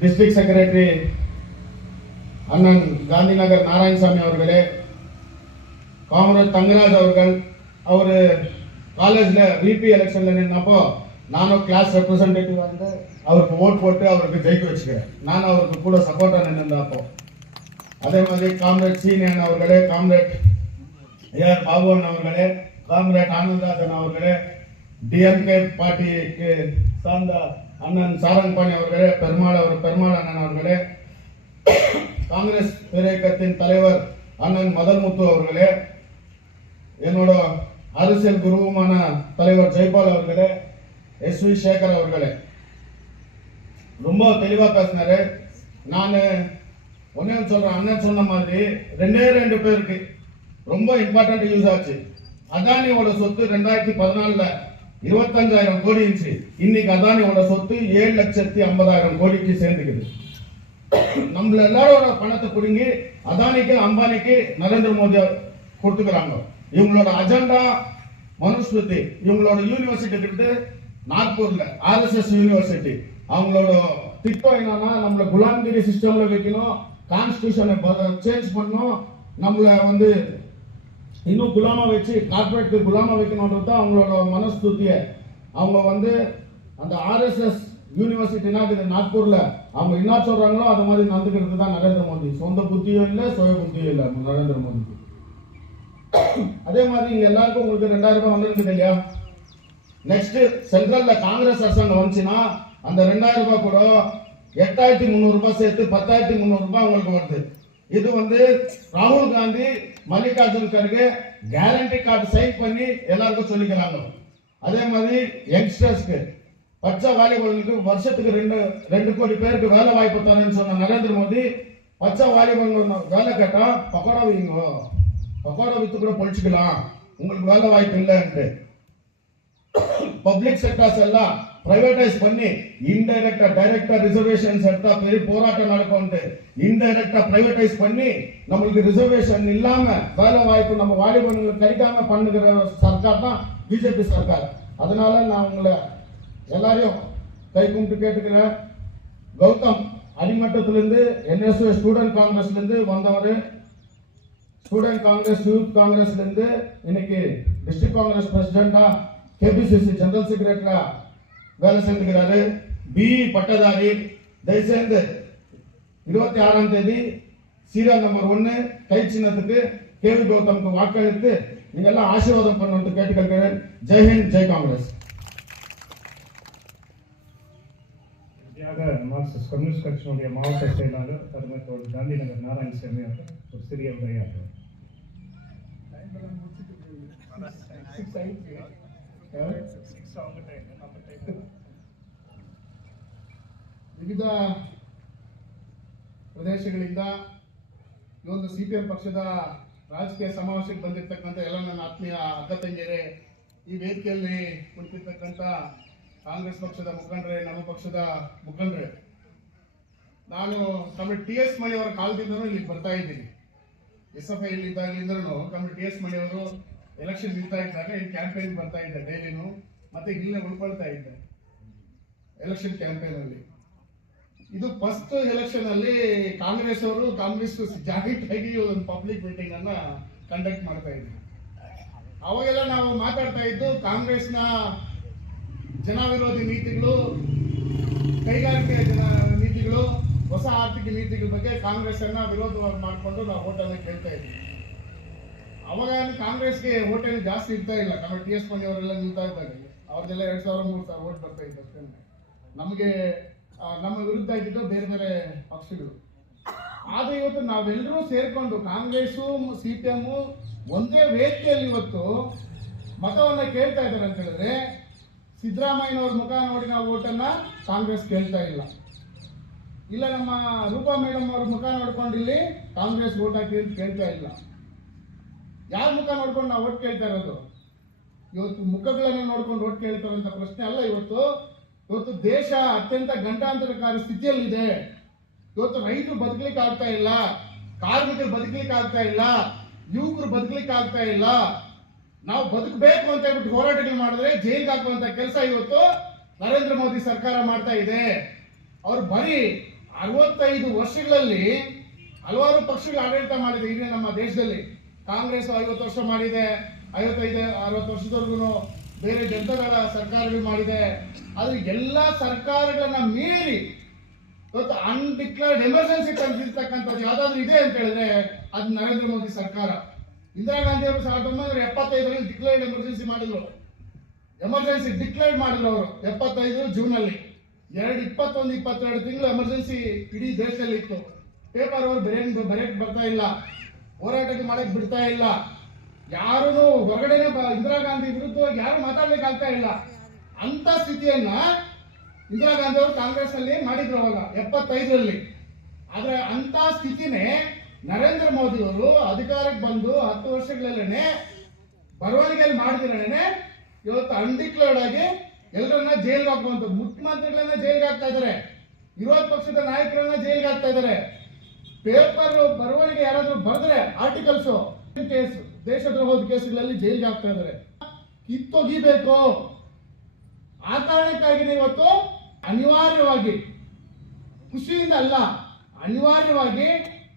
டிஸ்ட்ரிக்ட் செக்ரட்டரி அண்ணன் காந்திநகர் நாராயணசாமி அவர்களே, காமராஜ் தங்கராஜ் அவர்கள், அவரு காலேஜ்ல விபி எலெக்ஷன்ல நின்னப்போ நானும் கிளாஸ் ரெப்ரசன்டேட்டிவ் வந்து அவருக்கு ஓட் போட்டு அவருக்கு ஜெயிக்க வச்சுக்கிறேன். நானும் அவருக்கு கூட சப்போர்ட்டா நின்றுந்தப்போ. அதே மாதிரி காம்ரேட் சீனியன் அவர்களே, காம்ரேட் ஏஆர் பாபுவன் அவர்களே, காம்ரேட் ஆனந்தராஜன் அவர்களே, டிஎம்கே பார்ட்டிக்கு சார்ந்த அண்ணன் சாரங்கபாணி அவர்களே, பெருமாள் அண்ணன் அவர்களே, காங்கிரஸ் பேரியக்கத்தின் தலைவர் அண்ணன் மதன்முத்து அவர்களே, என்னோட அரசியல் குருவுமான தலைவர் ஜெய்பால் அவர்களே, எஸ்வி சேகர் அவர்களே, ரொம்ப தெளிவா பேசினாரு. நான் ஒன்னே சொல்றேன், அண்ணன் சொன்ன மாதிரி 2 பேருக்கு ரொம்ப இம்பார்ட்டன்ட் யூஸ் ஆச்சு. அதானியோட சொத்து 2014 25,000 கோடி இருந்துச்சு. இன்னைக்கு அதானியோட சொத்து 7,50,000 கோடிக்கு சேர்ந்துக்குது. நம்மள எல்லாரோட பணத்தை பிடுங்கி அதானிக்கு அம்பானிக்கு நரேந்திர மோடி கொடுத்துக்கிறாங்க. இவங்களோட அஜெண்டா மனுஸ்மிருதி. இவங்களோட யூனிவர்சிட்டி கிட்ட நாக்பூர்ல RSS யூனிவர்சிட்டி, அவங்களோட திட்டம் என்னன்னா நம்மள குலாம்கிரி சிஸ்டம்ல வைக்கணும், கான்ஸ்டிடியூஷனை சேஞ்ச் பண்ணணும், நம்மள வந்து இன்னும் குலாமா வச்சு கார்பரேட்க்கு குலாமா வைக்கணும்ன்றது தான் அவங்களோட மனஸ்துதிய. அவங்க வந்து அந்த RSS யூனிவர்சிட்டினா இது நாக்பூர்ல அவங்க என்ன சொல்றாங்களோ அது மாதிரி நடந்துக்கிறது தான் நரேந்திர மோடி. சொந்த புத்தியும் இல்லை, சுய புத்தியும் இல்லை நரேந்திர மோடிக்கு. அதே மாதிரி இங்க எல்லாருக்கும் உங்களுக்கு 2000 ரூபாய் வந்துருக்கு இல்லையா? நெக்ஸ்ட் சென்ட்ரல்ல காங்கிரஸ் அரசாங்கம் வந்துச்சுன்னா அந்த 2000 ரூபாய் கூட 8,300 ரூபாய் சேர்த்து 10,300 ரூபாய் உங்களுக்கு வருது. இது வந்து ராகுல் Gandhi Mallikarjun கர்கே guarantee card sign பண்ணி எல்லாருக்கும் சொல்லிக்கிறாங்க. அதே மாதிரி யங்ஸ்டர்ஸ்க்கு பச்சை வாலிபர்களுக்கு வருஷத்துக்கு 2 கோடி பேருக்கு வேலை வாய்ப்பு தரேன்னு சொன்ன நரேந்திர மோடி பச்சை வாலிபர்கள் வேலை கேட்டா பக்கோடா வைங்க, பக்கோடா வித்து கூட பொழிச்சுக்கலாம், உங்களுக்கு வேலை வாய்ப்பு இல்லைன்ட்டு பப்ளிக் செக்டர்ஸ் எல்லாம் பிரைவேடைஸ் பண்ணி இன்டைரக்டா டைரக்டா ரிசர்வேஷன்ஸ் எடுத்தா பெரிய போராட்டம் நடக்கும். இன்டைரக்டா பிரைவேடைஸ் பண்ணி நம்மளுக்கு ரிசர்வேஷன் இல்லாம வேலை வாய்ப்பு நம்ம வாலிபர்களுக்கு கிடைக்காம பண்ணுகிற சர்க்கார் தான் பிஜேபி சர்க்கார். அதனால நான் உங்களை எல்லாரையும் கை கும்பிட்டு கேட்டுக்கிறேன். கௌதம் அடிமட்டத்திலிருந்து NSU ஸ்டூடெண்ட் காங்கிரஸ்ல இருந்து வந்தவர், ஸ்டூடெண்ட் காங்கிரஸ் யூத் காங்கிரஸ்ல இருந்து இன்னைக்கு டிஸ்ட்ரிக்ட் காங்கிரஸ் பிரசிடென்டா கேபிசிசி ஜெனரல் செக்ரட்டரியா வேலை செஞ்சுக்கிறாரு. பிஇ பட்டதாரி. தயவுசெய்து 26ஆம் தேதி சீரியல் நம்பர் 1 கை சின்னத்துக்கு கேவி கௌதமுக்கு வாக்களித்து நீங்க எல்லாம் ஆசீர்வாதம் பண்ணணும் கேட்டுக்கொள்கிறேன். ஜெய்ஹிந்த், ஜெய் காங்கிரஸ். மார்க்சிஸ்ட் கம்யூனிஸ்ட் கட்சியினுடைய மாவட்ட செயலாளர் கருமத்தோடு காந்தி நகர் நாராயணசாமி அவர்கள் ஒரு சிறிய உரையாற்றுவார். ವಿವಿಧ ಪ್ರದೇಶಗಳಿಂದ ಈ ಒಂದು ಸಿಪಿಎಂ ಪಕ್ಷದ ರಾಜಕೀಯ ಸಮಾವೇಶಕ್ಕೆ ಬಂದಿರತಕ್ಕಂಥ ಎಲ್ಲ ನನ್ನ ಆತ್ಮೀಯ ಅಕ್ಕ ತಂಗಿಯರೇ, ಈ ವೇದಿಕೆಯಲ್ಲಿ ಕುಳಿತಿರ್ತಕ್ಕಂಥ ಕಾಂಗ್ರೆಸ್ ಪಕ್ಷದ ಮುಖಂಡರೇ, ನಮ್ಮ ಪಕ್ಷದ ಮುಖಂಡರೇ, ನಾನು ಕಮ್ರೇಡ್ ಟಿ.ಎಸ್. ಮಣಿ ಅವರ ಕಾಲದಿಂದನೂ ಇಲ್ಲಿಗೆ ಬರ್ತಾ ಇದ್ದೀನಿ. SFI ಇದ್ದಾಗಲಿಂದನೂ ಕಮ್ರೇಡ್ TS. ಮಣಿ ಅವರು ಎಲೆಕ್ಷನ್ ನಿಲ್ತಾ ಇದ್ದಾಗ ಇಲ್ಲಿ ಕ್ಯಾಂಪೇನ್ ಬರ್ತಾ ಇದ್ದೆ ಡೈಲಿನೂ, ಮತ್ತೆ ಇಲ್ಲೇ ಉಳ್ಕೊಳ್ತಾ ಇದ್ದೆ ಎಲೆಕ್ಷನ್ ಕ್ಯಾಂಪೇನ್ ಅಲ್ಲಿ. ಇದು ಫಸ್ಟ್ ಎಲೆಕ್ಷನ್ ಅಲ್ಲಿ ಕಾಂಗ್ರೆಸ್ ಅವರು ಜಾಯಿಂಟ್ ಆಗಿ ಒಂದು ಪಬ್ಲಿಕ್ ಮೀಟಿಂಗ್ ಅನ್ನ ಕಂಡಕ್ಟ್ ಮಾಡ್ತಾ ಇದ್ವಿ. ಅವಾಗೆಲ್ಲ ನಾವು ಮಾತಾಡ್ತಾ ಇದ್ದು ಕಾಂಗ್ರೆಸ್ನ ಜನ ವಿರೋಧಿ ನೀತಿಗಳು, ಕೈಗಾರಿಕೆ ನೀತಿಗಳು, ಹೊಸ ಆರ್ಥಿಕ ನೀತಿಗಳ ಬಗ್ಗೆ ಕಾಂಗ್ರೆಸ್ ಅನ್ನ ವಿರೋಧವಾಗಿ ಮಾಡಿಕೊಂಡು ನಾವು ಓಟನ್ನ ಕೇಳ್ತಾ ಇದ್ವಿ. ಅವಾಗ ಕಾಂಗ್ರೆಸ್ಗೆ ಓಟೇನು ಜಾಸ್ತಿ ಇರ್ತಾ ಇಲ್ಲ. ನಮ್ಮ ಟಿ.ಎಸ್. ಮಣಿ ಅವರೆಲ್ಲ ನಿಲ್ತಾ ಇದ್ದಾಗ ಅವ್ರದ್ದೆಲ್ಲ 2,000-3,000 ಓಟ್ ಬರ್ತಾ ಇತ್ತು ಅಷ್ಟೇ. ನಮಗೆ ನಮ್ಮ ವಿರುದ್ಧ ಇದ್ದಿದ್ದು ಬೇರೆ ಬೇರೆ ಪಕ್ಷಗಳು. ಆದ್ರೆ ಇವತ್ತು ನಾವೆಲ್ಲರೂ ಸೇರ್ಕೊಂಡು ಕಾಂಗ್ರೆಸ್ಸು ಸಿಪಿಎಂ ಒಂದೇ ವೇದಿಕೆಯಲ್ಲಿ ಇವತ್ತು ಮತವನ್ನ ಕೇಳ್ತಾ ಇದ್ದಾರೆ ಅಂತ ಹೇಳಿದ್ರೆ, ಸಿದ್ದರಾಮಯ್ಯನವ್ರ ಮುಖ ನೋಡಿ ನಾವು ಓಟನ್ನ ಕಾಂಗ್ರೆಸ್ ಕೇಳ್ತಾ ಇಲ್ಲ. ಇಲ್ಲ ನಮ್ಮ ರೂಪಾ ಮೇಡಮ್ ಅವ್ರ ಮುಖ ನೋಡ್ಕೊಂಡು ಇಲ್ಲಿ ಕಾಂಗ್ರೆಸ್ ಓಟ್ ಹಾಕಿ ಅಂತ ಕೇಳ್ತಾ ಇಲ್ಲ. ಯಾರ ಮುಖ ನೋಡ್ಕೊಂಡು ನಾವು ಓಟ್ ಕೇಳ್ತಾ ಇರೋದು? ಇವತ್ತು ಮುಖಗಳನ್ನ ನೋಡ್ಕೊಂಡು ಓಟ್ ಕೇಳ್ತಾರಂತ ಪ್ರಶ್ನೆ ಅಲ್ಲ. ಇವತ್ತು ದೇಶ ಅತ್ಯಂತ ಗಂಡಾಂತರಕಾರಿ ಸ್ಥಿತಿಯಲ್ಲಿದೆ. ಇವತ್ತು ರೈತರು ಬದುಕಲಿಕ್ಕೆ ಆಗ್ತಾ ಇಲ್ಲ, ಕಾರ್ಮಿಕರು ಬದುಕಲಿಕ್ಕೆ ಆಗ್ತಾ ಇಲ್ಲ, ಯುವಕರು ಬದುಕಲಿಕ್ಕೆ ಆಗ್ತಾ ಇಲ್ಲ. ನಾವು ಬದುಕಬೇಕು ಅಂತ ಹೇಳ್ಬಿಟ್ಟು ಹೋರಾಟಗಳು ಮಾಡಿದ್ರೆ ಜೈಲಿಗೆ ಹಾಕುವಂತ ಕೆಲಸ ಇವತ್ತು ನರೇಂದ್ರ ಮೋದಿ ಸರ್ಕಾರ ಮಾಡ್ತಾ ಇದೆ. ಅವ್ರು ಬರೀ 65 ವರ್ಷಗಳಲ್ಲಿ ಹಲವಾರು ಪಕ್ಷಗಳು ಆಡಳಿತ ಮಾಡಿದೆ. ಈಗ ನಮ್ಮ ದೇಶದಲ್ಲಿ ಕಾಂಗ್ರೆಸ್ 50 ವರ್ಷ ಮಾಡಿದೆ, 55-60 ವರ್ಷದವರೆಗೂ ಬೇರೆ ಜನತಾದಳ ಸರ್ಕಾರಗಳು ಮಾಡಿದೆ. ಆದ್ರೆ ಎಲ್ಲಾ ಸರ್ಕಾರಗಳನ್ನ ಮೀರಿ ಇವತ್ತು ಅನ್ಡಿಕ್ಲೇರ್ಡ್ ಎಮರ್ಜೆನ್ಸಿ ತಂದಿರ್ತಕ್ಕಂಥದ್ದು ಯಾವ್ದಾದ್ರು ಇದೆ ಅಂತ ಹೇಳಿದ್ರೆ ಅದು ನರೇಂದ್ರ ಮೋದಿ ಸರ್ಕಾರ. ಇಂದಿರಾ ಗಾಂಧಿ ಅವರು 1975ರಲ್ಲಿ ಡಿಕ್ಲೇರ್ಡ್ ಎಮರ್ಜೆನ್ಸಿ ಮಾಡಿದ್ರು. ಎಮರ್ಜೆನ್ಸಿ ಡಿಕ್ಲೇರ್ಡ್ ಮಾಡಿದ್ರು ಅವರು 75 ಜೂನ್ ಅಲ್ಲಿ. 21-22 ತಿಂಗಳು ಎಮರ್ಜೆನ್ಸಿ ಇಡೀ ದೇಶದಲ್ಲಿ ಇತ್ತು. ಪೇಪರ್ ಅವರು ಬರೆಯಕ್ ಬರ್ತಾ ಇಲ್ಲ, ಹೋರಾಟಕ್ಕೆ ಮಾಡಕ್ ಬಿಡ್ತಾ ಇಲ್ಲ. ಯಾರು ಹೊರಗಡೆ ಇಂದಿರಾ ಗಾಂಧಿ ವಿರುದ್ಧವಾಗಿ ಯಾರು ಮಾತಾಡ್ಲಿಕ್ಕೆ ಆಗ್ತಾ ಇಲ್ಲ. ಅಂತ ಸ್ಥಿತಿಯನ್ನ ಇಂದಿರಾ ಗಾಂಧಿ ಅವರು ಕಾಂಗ್ರೆಸ್ ಅಲ್ಲಿ ಮಾಡಿದ್ರು ಅವಾಗ 75ರಲ್ಲಿ. ಆದ್ರೆ ಅಂತ ಸ್ಥಿತಿನೇ ನರೇಂದ್ರ ಮೋದಿ ಅವರು ಅಧಿಕಾರಕ್ಕೆ ಬಂದು 10 ವರ್ಷಗಳಲ್ಲೇನೆ ಬರವಣಿಗೆಯಲ್ಲಿ ಮಾಡಿದ್ರೇನೆ ಇವತ್ತು ಅನ್ಡಿಕ್ಲೇರ್ಡ್ ಆಗಿ ಎಲ್ಲರನ್ನ ಜೈಲ್ಗೆ ಹಾಕುವಂತ ಮುಖ್ಯಮಂತ್ರಿಗಳನ್ನ ಜೈಲ್ಗೆ ಹಾಕ್ತಾ ಇದಾರೆ, ವಿರೋಧ ಪಕ್ಷದ ನಾಯಕರನ್ನ ಜೈಲ್ಗೆ ಹಾಕ್ತಾ ಇದಾರೆ. ಪೇಪರ್ ಬರವಣಿಗೆ ಯಾರಾದ್ರೂ ಬರೆದ್ರೆ ಆರ್ಟಿಕಲ್ಸ್ ಕೇಸ್, ದೇಶದ್ರೋಹದ ಕೇಸುಗಳಲ್ಲಿ ಜೈಲ್ಗೆ ಹಾಕ್ತಾ ಇದಾರೆ. ಕಿತ್ತೊಗಿಬೇಕು. ಆ ಕಾರಣಕ್ಕಾಗಿ ಇವತ್ತು ಅನಿವಾರ್ಯವಾಗಿ, ಖುಷಿಯಿಂದ ಅಲ್ಲ, ಅನಿವಾರ್ಯವಾಗಿ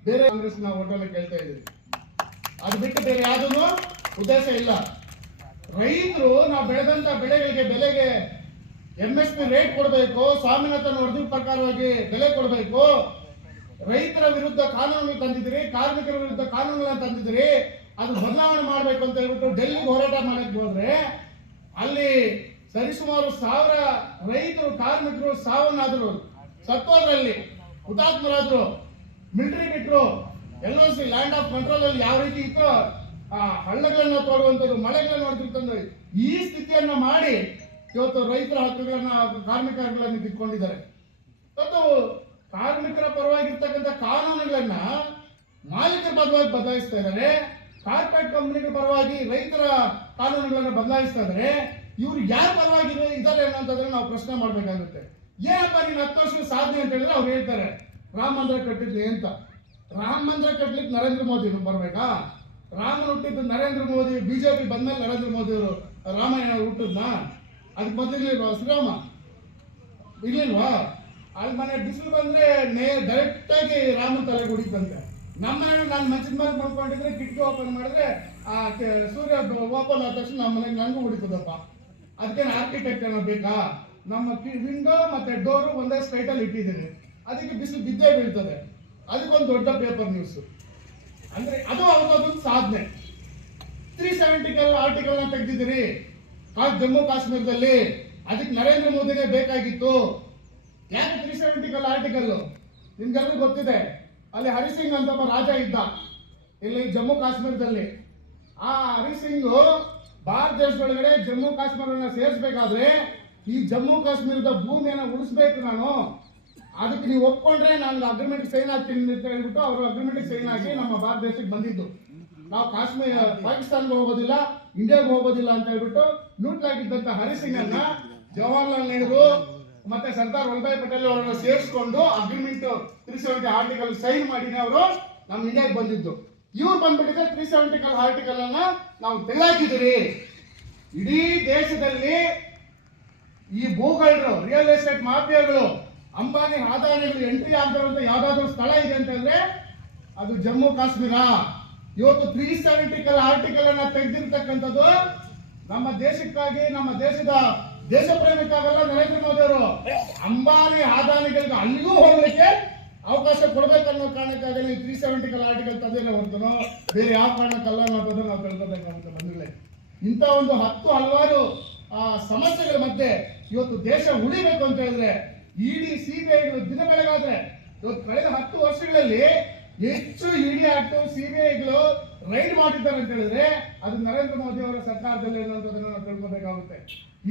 ಬೇರೆ ಕಾಂಗ್ರೆಸ್ ನಾವು ಓಟನ್ನು ಕೇಳ್ತಾ ಇದ್ದೀವಿ. ಅದು ಬಿಟ್ಟು ಬೇರೆ ಯಾವುದೂ ಉದ್ದೇಶ ಇಲ್ಲ. ರೈತರು ನಾವು ಬೆಳೆದಂತ ಬೆಳೆಗೆ MSP ರೇಟ್ ಕೊಡಬೇಕು, ಸ್ವಾಮಿನಾಥನ್ ವರದಿ ಪ್ರಕಾರವಾಗಿ ಬೆಲೆ ಕೊಡಬೇಕು. ರೈತರ ವಿರುದ್ಧ ಕಾನೂನು ತಂದಿದ್ರಿ, ಕಾರ್ಮಿಕರ ವಿರುದ್ಧ ಕಾನೂನುಗಳನ್ನ ತಂದಿದ್ರಿ, ಅದು ಬದಲಾವಣೆ ಮಾಡಬೇಕು ಅಂತ ಹೇಳ್ಬಿಟ್ಟು ಡೆಲ್ಲಿಗೆ ಹೋರಾಟ ಮಾಡಕ್ಕೆ ಹೋದ್ರೆ ಅಲ್ಲಿ ಸರಿಸುಮಾರು 1000 ರೈತರು ಕಾರ್ಮಿಕರು ಸಾವನ್ನಾದ್ರು, ಸತ್ತೋದ್ರಲ್ಲಿ ಹುತಾತ್ಮರಾದ್ರು, ಮಿಲಿಟರಿ ಬಿಟ್ರು. LOC ಲ್ಯಾಂಡ್ ಆಫ್ ಕಂಟ್ರೋಲ್ ಅಲ್ಲಿ ಯಾವ ರೀತಿ ಇತ್ತು, ಹಳ್ಳಗಳನ್ನ ತೋಡುವಂಥದ್ದು, ಮಳೆಗಳನ್ನ ನೋಡ್ತಿರ್ತಂದ್ರೆ ಈ ಸ್ಥಿತಿಯನ್ನ ಮಾಡಿ ಇವತ್ತು ರೈತರ ಹಕ್ಕುಗಳನ್ನ, ಕಾರ್ಮಿಕರುಗಳನ್ನ ಕಿತ್ಕೊಂಡಿದ್ದಾರೆ. ಮತ್ತು ಕಾರ್ಮಿಕರ ಪರವಾಗಿರ್ತಕ್ಕಂಥ ಕಾನೂನುಗಳನ್ನ ಮಾಲೀಕರ ಪರವಾಗಿ ಬದಲಾಯಿಸ್ತಾ ಇದ್ದಾರೆ, ಕಾರ್ಪೊರೇಟ್ ಕಂಪನಿಗಳ ಪರವಾಗಿ ರೈತರ ಕಾನೂನುಗಳನ್ನ ಬದಲಾಯಿಸ್ತಾ ಇದ್ದಾರೆ. ಇವ್ರು ಯಾರ ಪರವಾಗಿ ಇದ್ದಾರೆ ಅನ್ನೋಂಥದ್ದನ್ನ ನಾವು ಪ್ರಶ್ನೆ ಮಾಡ್ಬೇಕಾಗುತ್ತೆ. ಏನಪ್ಪ ನೀನು 10 ವರ್ಷದ ಸಾಧನೆ ಅಂತ ಹೇಳಿದ್ರೆ ಅವ್ರು ಹೇಳ್ತಾರೆ ರಾಮ ಮಂದಿರ ಕಟ್ಟಿದ್ಲಿ ಅಂತ. ರಾಮ ಮಂದಿರ ಕಟ್ಲಿಕ್ಕೆ ನರೇಂದ್ರ ಮೋದಿ ಬರ್ಬೇಕಾ? ರಾಮನ ಹುಟ್ಟಿದ್ದು ನರೇಂದ್ರ ಮೋದಿ, ಬಿಜೆಪಿ ಬಂದ್ಮೇಲೆ ನರೇಂದ್ರ ಮೋದಿ ಅವರು ರಾಮಾಯಣ ಹುಟ್ಟಿದ್ನ? ಅದಕ್ಕೆ ಮೊದಲಿರ್ಲಿಲ್ವಾ ಶ್ರೀರಾಮ? ಇರ್ಲಿಲ್ವಾ? ಅಲ್ಲಿ ಮನೆ ಬಿಸಿಲು ಬಂದ್ರೆ ಡೈರೆಕ್ಟ್ ಆಗಿ ರಾಮನ ತಲೆ ಹೊಡಿತಂತೆ. ನಮ್ಮ ಮನೆ ನಾನು ಮಂಚದ ಮೇಲೆ ಮಾಡ್ಕೊಂಡಿದ್ರೆ ಕಿಟಕಿ ಓಪನ್ ಮಾಡಿದ್ರೆ ಆ ಸೂರ್ಯ ಓಪನ್ ಆದ ತಕ್ಷಣ ನಮ್ಮ ಮನೆಗೆ ನಂಗೂ ಹೊಡಿತದಪ್ಪ. ಅದಕ್ಕೆ ಆರ್ಕಿಟೆಕ್ಟ್ ಏನೋ ಬೇಕಾ? ನಮ್ಮ ವಿಂಡೋ ಮತ್ತೆ ಡೋರು ಒಂದೇ ಸ್ಟ್ರೈಟ್ ಅಲ್ಲಿ ಇಟ್ಟಿದ್ದೀನಿ, ಅದಕ್ಕೆ ಬಿಸಿಲು ಬಿದ್ದೇ ಬೀಳ್ತದೆ, ಅದಕ್ಕೊಂದು ದೊಡ್ಡ ಪೇಪರ್ ನ್ಯೂಸ್. ಅಂದ್ರೆ ಅದು ಅವ್ರದೊಂದು ಸಾಧನೆ. 370 ಆರ್ಟಿಕಲ್ ನ ತೆಗೆದಿದ್ದೀರಿ ಜಮ್ಮು ಕಾಶ್ಮೀರದಲ್ಲಿ. ಅದಕ್ಕೆ ನರೇಂದ್ರ ಮೋದಿನೇ ಬೇಕಾಗಿತ್ತು. ಯಾಕೆ 370 ಆರ್ಟಿಕಲ್? ನಿಮ್ಗೆಲ್ಲರೂ ಗೊತ್ತಿದೆ, ಅಲ್ಲಿ ಹರಿಸಿಂಗ್ ಅಂತ ಒಬ್ಬ ರಾಜ ಇದ್ದ ಇಲ್ಲಿ ಜಮ್ಮು ಕಾಶ್ಮೀರದಲ್ಲಿ. ಆ ಹರಿಸಿಂಗ್ ಭಾರತ ದೇಶದೊಳಗಡೆ ಜಮ್ಮು ಕಾಶ್ಮೀರನ ಸೇರಿಸಬೇಕಾದ್ರೆ ಈ ಜಮ್ಮು ಕಾಶ್ಮೀರದ ಭೂಮಿಯನ್ನ ಉಳಿಸ್ಬೇಕು ನಾನು, ಅದಕ್ಕೆ ನೀವು ಒಪ್ಕೊಂಡ್ರೆ ನಾನು ಅಗ್ರಿಮೆಂಟ್ ಸೈನ್ ಆಗ್ತೀನಿ ಅಂತ ಹೇಳ್ಬಿಟ್ಟು ಅವರು ಅಗ್ರಿಮೆಂಟ್ ಸೈನ್ ಆಗಿ ನಮ್ಮ ಭಾರತ ದೇಶಕ್ಕೆ ಬಂದಿದ್ದು. ನಾವು ಕಾಶ್ಮೀರ ಪಾಕಿಸ್ತಾನ್ಗೆ ಹೋಗೋದಿಲ್ಲ, ಇಂಡಿಯಾಗೆ ಹೋಗೋದಿಲ್ಲ ಅಂತ ಹೇಳ್ಬಿಟ್ಟು ನೂಟ್ಲಾಗಿದ್ದಂತ ಹರಿಸಿಂಗ್ ಅನ್ನ ಜವಾಹರ್ಲಾಲ್ ನೆಹರು ಮತ್ತೆ ಸರ್ದಾರ್ ವಲ್ಲಭಾಯ್ ಪಟೇಲ್ ಅವರನ್ನ ಸೇರಿಸ್ಕೊಂಡು ಅಗ್ರಿಮೆಂಟ್ 370 ಆರ್ಟಿಕಲ್ ಸೈನ್ ಮಾಡಿನೇ ಅವರು ನಮ್ಮ ಇಂಡಿಯಾಗೆ ಬಂದಿದ್ದು. ಇವ್ರು ಬಂದ್ಬಿಟ್ಟಿದ್ರೆ 370 ಆರ್ಟಿಕಲ್ ಅನ್ನ ನಾವು ತೆಗೆದಾಕಿದ್ದೀರಿ. ಇಡೀ ದೇಶದಲ್ಲಿ ಈ ಭೂಗಳರು, ರಿಯಲ್ ಎಸ್ಟೇಟ್ ಮಾಫಿಯಾಗಳು, ಅಂಬಾನಿ ಆದಾನಿಗಳು ಎಂಟ್ರಿ ಆಗ್ತಿರುವಂತ ಯಾವ್ದಾದ್ರು ಸ್ಥಳ ಇದೆ ಅಂತ ಹೇಳಿದ್ರೆ ಅದು ಜಮ್ಮು ಕಾಶ್ಮೀರ. ಇವತ್ತು 370 ಆರ್ಟಿಕಲ್ ಅನ್ನ ತೆಗೆದಿರ್ತಕ್ಕಂಥದ್ದು ನಮ್ಮ ದೇಶಕ್ಕಾಗಿ, ನಮ್ಮ ದೇಶದ ದೇಶ ಪ್ರೇಮಿಕಾಗಲ್ಲ ನರೇಂದ್ರ ಮೋದಿ ಅವರು ಅಂಬಾನಿ ಆದಾನಿಗಳಿಗೆ ಅಲ್ಲಿಗೂ ಹೋಗ್ಲಿಕ್ಕೆ ಅವಕಾಶ ಕೊಡ್ಬೇಕನ್ನೋ ಕಾರಣಕ್ಕಾಗಿ 370 ಆರ್ಟಿಕಲ್ ತಂದಿಲ್ಲ ಹೊರತು ಬೇರೆ ಯಾವ ಕಾರಣಕ್ಕಲ್ಲ ಅನ್ನೋದನ್ನು ನಾವು ತಿಳ್ಕೋಬೇಕಾಗುತ್ತೆ. ಬಂದಿಲ್ಲ ಇಂಥ ಒಂದು ಹಲವಾರು ಸಮಸ್ಯೆಗಳ ಮಧ್ಯೆ ಇವತ್ತು ದೇಶ ಉಳಿಬೇಕು ಅಂತ ಹೇಳಿದ್ರೆ ಇಡಿ ಸಿಬಿಐಗಳು ದಿನ ಬೆಳಗಾದ್ರೆ ಇವತ್ತು ಕಳೆದ 10 ವರ್ಷಗಳಲ್ಲಿ ಹೆಚ್ಚು ಇಡಿ ಆಕ್ಟ್ ಸಿಬಿಐಗಳು ರೈಡ್ ಮಾಡಿದ್ದಾರೆ ಅಂತ ಹೇಳಿದ್ರೆ ಅದು ನರೇಂದ್ರ ಮೋದಿ ಅವರ ಸರ್ಕಾರದಲ್ಲಿ ಅನ್ನೋದನ್ನ ನಾವು ತಿಳ್ಕೋಬೇಕಾಗುತ್ತೆ.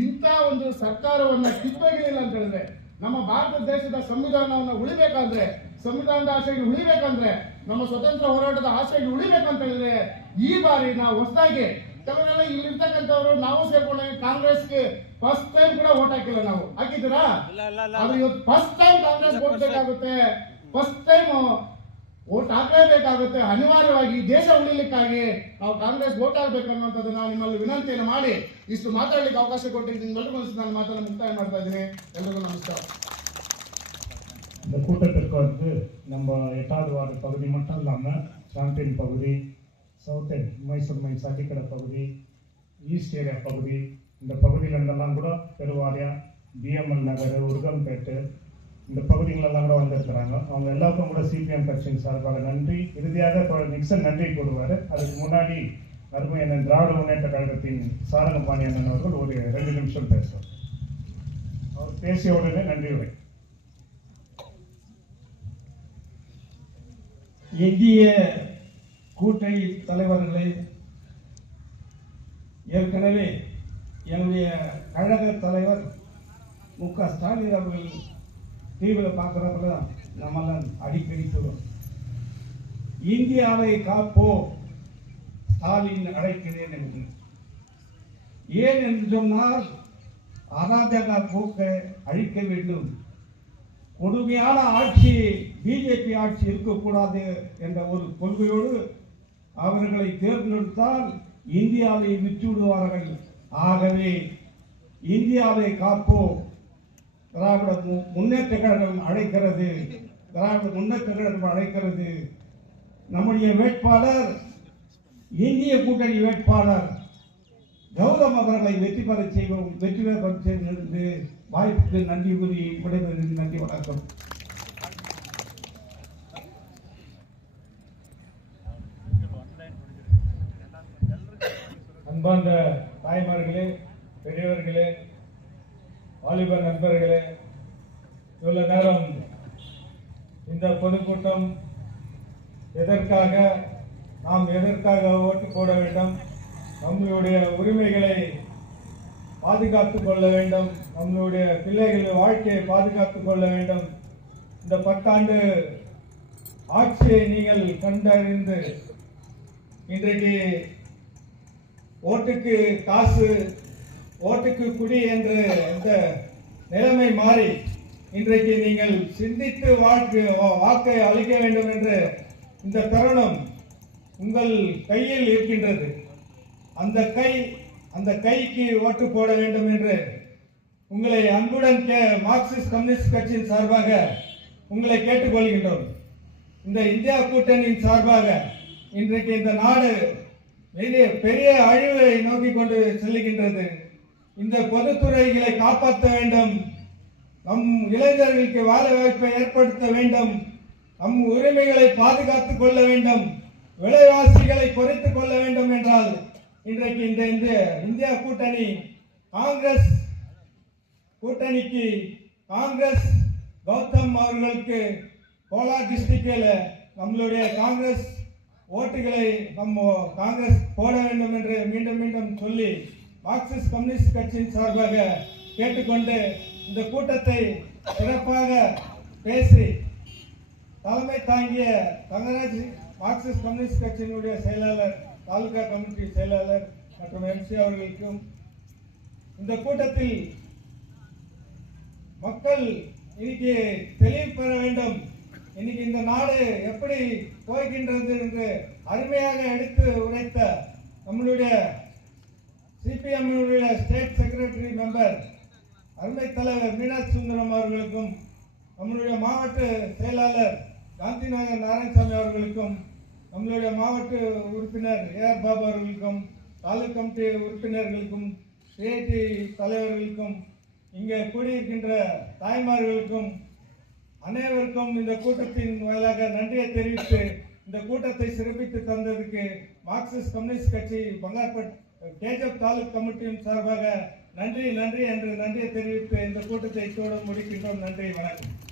ಇಂಥ ಒಂದು ಸರ್ಕಾರವನ್ನ ಕಿತ್ತೊಯ್ಯಲಿಲ್ಲ ಅಂತ ಹೇಳಿದ್ರೆ, ನಮ್ಮ ಭಾರತ ದೇಶದ ಸಂವಿಧಾನವನ್ನ ಉಳಿಬೇಕಂದ್ರೆ, ಸಂವಿಧಾನದ ಆಶೆಗೆ ಉಳಿಬೇಕಂದ್ರೆ, ನಮ್ಮ ಸ್ವತಂತ್ರ ಹೋರಾಟದ ಆಶೆಗೆ ಉಳಿಬೇಕಂತ ಹೇಳಿದ್ರೆ ಈ ಬಾರಿ ನಾವು ಹೊಸದಾಗಿ ಕೆಲವರೆಲ್ಲ ಇಲ್ಲಿರ್ತಕ್ಕಂಥವ್ರು ನಾವು ಸೇರ್ಕೊಂಡ ಕಾಂಗ್ರೆಸ್ಗೆ ಫಸ್ಟ್ ಟೈಮ್ ಕೂಡ ವೋಟ್ ಹಾಕಿಲ್ಲ. ನಾವು ಹಾಕಿದ್ದೀರಾ? ಅದು ಇವತ್ತು ಫಸ್ಟ್ ಟೈಮ್ ಕಾಂಗ್ರೆಸ್ ವೋಟ್ ಬೇಕಾಗುತ್ತೆ, ಫಸ್ಟ್ ಟೈಮ್ ವೋಟ್ ಹಾಕಲೇಬೇಕಾಗುತ್ತೆ. ಅನಿವಾರ್ಯವಾಗಿ ದೇಶ ಉಳಿಲಿಕ್ಕಾಗಿ ನಾವು ಕಾಂಗ್ರೆಸ್ ವೋಟ್ ಹಾಕಬೇಕು ಅನ್ನುವಂಥದ್ದು ನಾನು ನಿಮ್ಮಲ್ಲಿ ವಿನಂತಿಯನ್ನು ಮಾಡಿ ಇಷ್ಟು ಮಾತಾಡಲಿಕ್ಕೆ ಅವಕಾಶ ಕೊಟ್ಟಿದ್ದೀನಿ. ನಾನು ಮಾತನ್ನು ಮುಕ್ತಾಯ ಮಾಡ್ತಾ ಇದ್ದೀನಿ. ಎಲ್ರಿಗೂ ನಮಸ್ಕಾರ. இந்த கூட்டத்திற்கு வந்து நம்ம 8வது வார்டு பகுதி மட்டும் இல்லாமல் சாம்பியன் பகுதி, சவுத்தன் மைசூர் மைன் சட்டிக்கடை பகுதி, ஈஸ்ட் ஏரியா பகுதி, இந்த பகுதிகளெல்லாம் கூட பெருவாரியா பிஎம்எல் நகர், உருகம்பேட்டு, இந்த பகுதிகளெல்லாம் கூட வந்திருக்கிறாங்க. அவங்க எல்லாருக்கும் கூட சிபிஎம் கட்சியின் சார்பாக நன்றி. இறுதியாக நிக்சன் நன்றி கூறுவார். அதுக்கு முன்னாடி அருமை அண்ணன் திராவிட முன்னேற்ற கழகத்தின் சாரங்கபாணி அண்ணன் அவர்கள் ஒரு 2 நிமிஷம் பேசுவார். அவர் பேசிய உடனே நன்றி உரை. இந்திய கூட்டணி தலைவர்களை ஏற்கனவே என்னுடைய கழக தலைவர் மு.க. ஸ்டாலின் அவர்கள் டிவியில் பார்க்குறப்ப நம்மளால் அடிக்கடி சொல்லுவோம், இந்தியாவை காப்போம் ஸ்டாலின் அழைக்கிறேன் என்று. ஏன் என்று சொன்னால் அராஜக போக்கை அழிக்க வேண்டும், கொடுமையான ஆட்சி பிஜேபி ஆட்சி இருக்கக்கூடாது என்ற ஒரு கொள்கையோடு அவர்களை தேர்ந்தெடுத்தால் இந்தியாவை விட்டுவிடுவார்கள். ஆகவே இந்தியாவை காப்போம் திராவிட முன்னேற்ற கழகம் அழைக்கிறது, திராவிட முன்னேற்ற கழகம் அழைக்கிறது. நம்முடைய வேட்பாளர் இந்திய கூட்டணி வேட்பாளர் கௌதம் அவர்களை வெற்றி பெற செய்வோம், வெற்றி பெற செய்வது. வாய்ப்புக்கு நன்றி கூறி விடைபெறுகிறேன். நன்றி, வணக்கம். அன்பார்ந்த தாய்மார்களே, பெரியவர்களே, வாலிப நண்பர்களே, இவ்வளவு நேரம் இந்த பொதுக்கூட்டம் எதற்காக, நாம் எதற்காக ஓட்டு போட வேண்டும், நம்மளுடைய உரிமைகளை பாதுகாத்துக் கொள்ள வேண்டும், நம்மளுடைய பிள்ளைகளின் வாழ்க்கையை பாதுகாத்துக் கொள்ள வேண்டும். இந்த 10 ஆண்டு ஆட்சியை நீங்கள் கண்டறிந்து இன்றைக்கு ஓட்டுக்கு காசு, ஓட்டுக்கு குடி என்று இந்த நிலைமை மாறி இன்றைக்கு நீங்கள் சிந்தித்து வாக்கை அளிக்க வேண்டும் என்று இந்த தருணம் உங்கள் கையில் இருக்கின்றது. அந்த கைக்கு ஓட்டு போட வேண்டும் என்று உங்களை அன்புடன் மார்க்சிஸ்ட் கம்யூனிஸ்ட் கட்சியின் சார்பாக உங்களை கேட்டுக்கொள்கின்றோம். இந்த இந்தியா கூட்டணியின் சார்பாக இன்றைக்கு இந்த நாடு பெரிய அழிவை நோக்கி கொண்டு செல்லுகின்றது. இந்த பொதுத்துறைகளை காப்பாற்ற வேண்டும். நம் இளைஞர்களுக்கு வேலை வாய்ப்பை ஏற்படுத்த வேண்டும். நம் உரிமைகளை பாதுகாத்துக் கொள்ள வேண்டும். விலைவாசிகளை குறைத்துக் கொள்ள வேண்டும் என்றால் இன்றைக்கு இந்த இந்தியா கூட்டணி காங்கிரஸ் கூட்டணிக்கு காங்கிரஸ் கௌதம் அவர்களுக்கு கோலார் டிஸ்ட்ரிக்டில் நம்மளுடைய காங்கிரஸ் ஓட்டுகளை நம்ம காங்கிரஸ் போட வேண்டும் என்று மீண்டும் மீண்டும் சொல்லி மார்க்சிஸ்ட் கம்யூனிஸ்ட் கட்சியின் சார்பாக கேட்டுக்கொண்டு இந்த கூட்டத்தை சிறப்பாக பேசி தலைமை தாங்கிய தங்கராஜ் மார்க்சிஸ்ட் கம்யூனிஸ்ட் கட்சியினுடைய செயலாளர், தாலுகா கமிட்டி செயலாளர் மற்றும் எம்சி அவர்களுக்கும் இந்த கூட்டத்தில் மக்கள் இன்னைக்கு தெளிவு பெற வேண்டும். இன்னைக்கு இந்த நாடு எப்படி போகின்றது என்று அருமையாக எடுத்து உரைத்த நம்மளுடைய சிபிஎம் ஸ்டேட் செக்ரட்டரி மெம்பர் அருமை தலைவர் மீனாட்சி சுந்தரம் அவர்களுக்கும், நம்மளுடைய மாவட்ட செயலாளர் காந்திநகர் நாராயணசாமி அவர்களுக்கும், நம்மளுடைய மாவட்ட உறுப்பினர் ஏஆர் பாபு அவர்களுக்கும், தாலுகா கமிட்டி உறுப்பினர்களுக்கும், சிஐடி தலைவர்களுக்கும், இங்கே கூடியிருக்கின்ற தாய்மார்களுக்கும் அனைவருக்கும் இந்த கூட்டத்தின் வாயிலாக நன்றியை தெரிவித்து இந்த கூட்டத்தை சிறப்பித்து தந்ததுக்கு மார்க்சிஸ்ட் கம்யூனிஸ்ட் கட்சி பங்கார்பட் கேஜப் தாலுகா கமிட்டியின் சார்பாக நன்றி நன்றி என்று நன்றியை தெரிவித்து இந்த கூட்டத்தை முடிக்கின்றோம். நன்றி, வணக்கம்.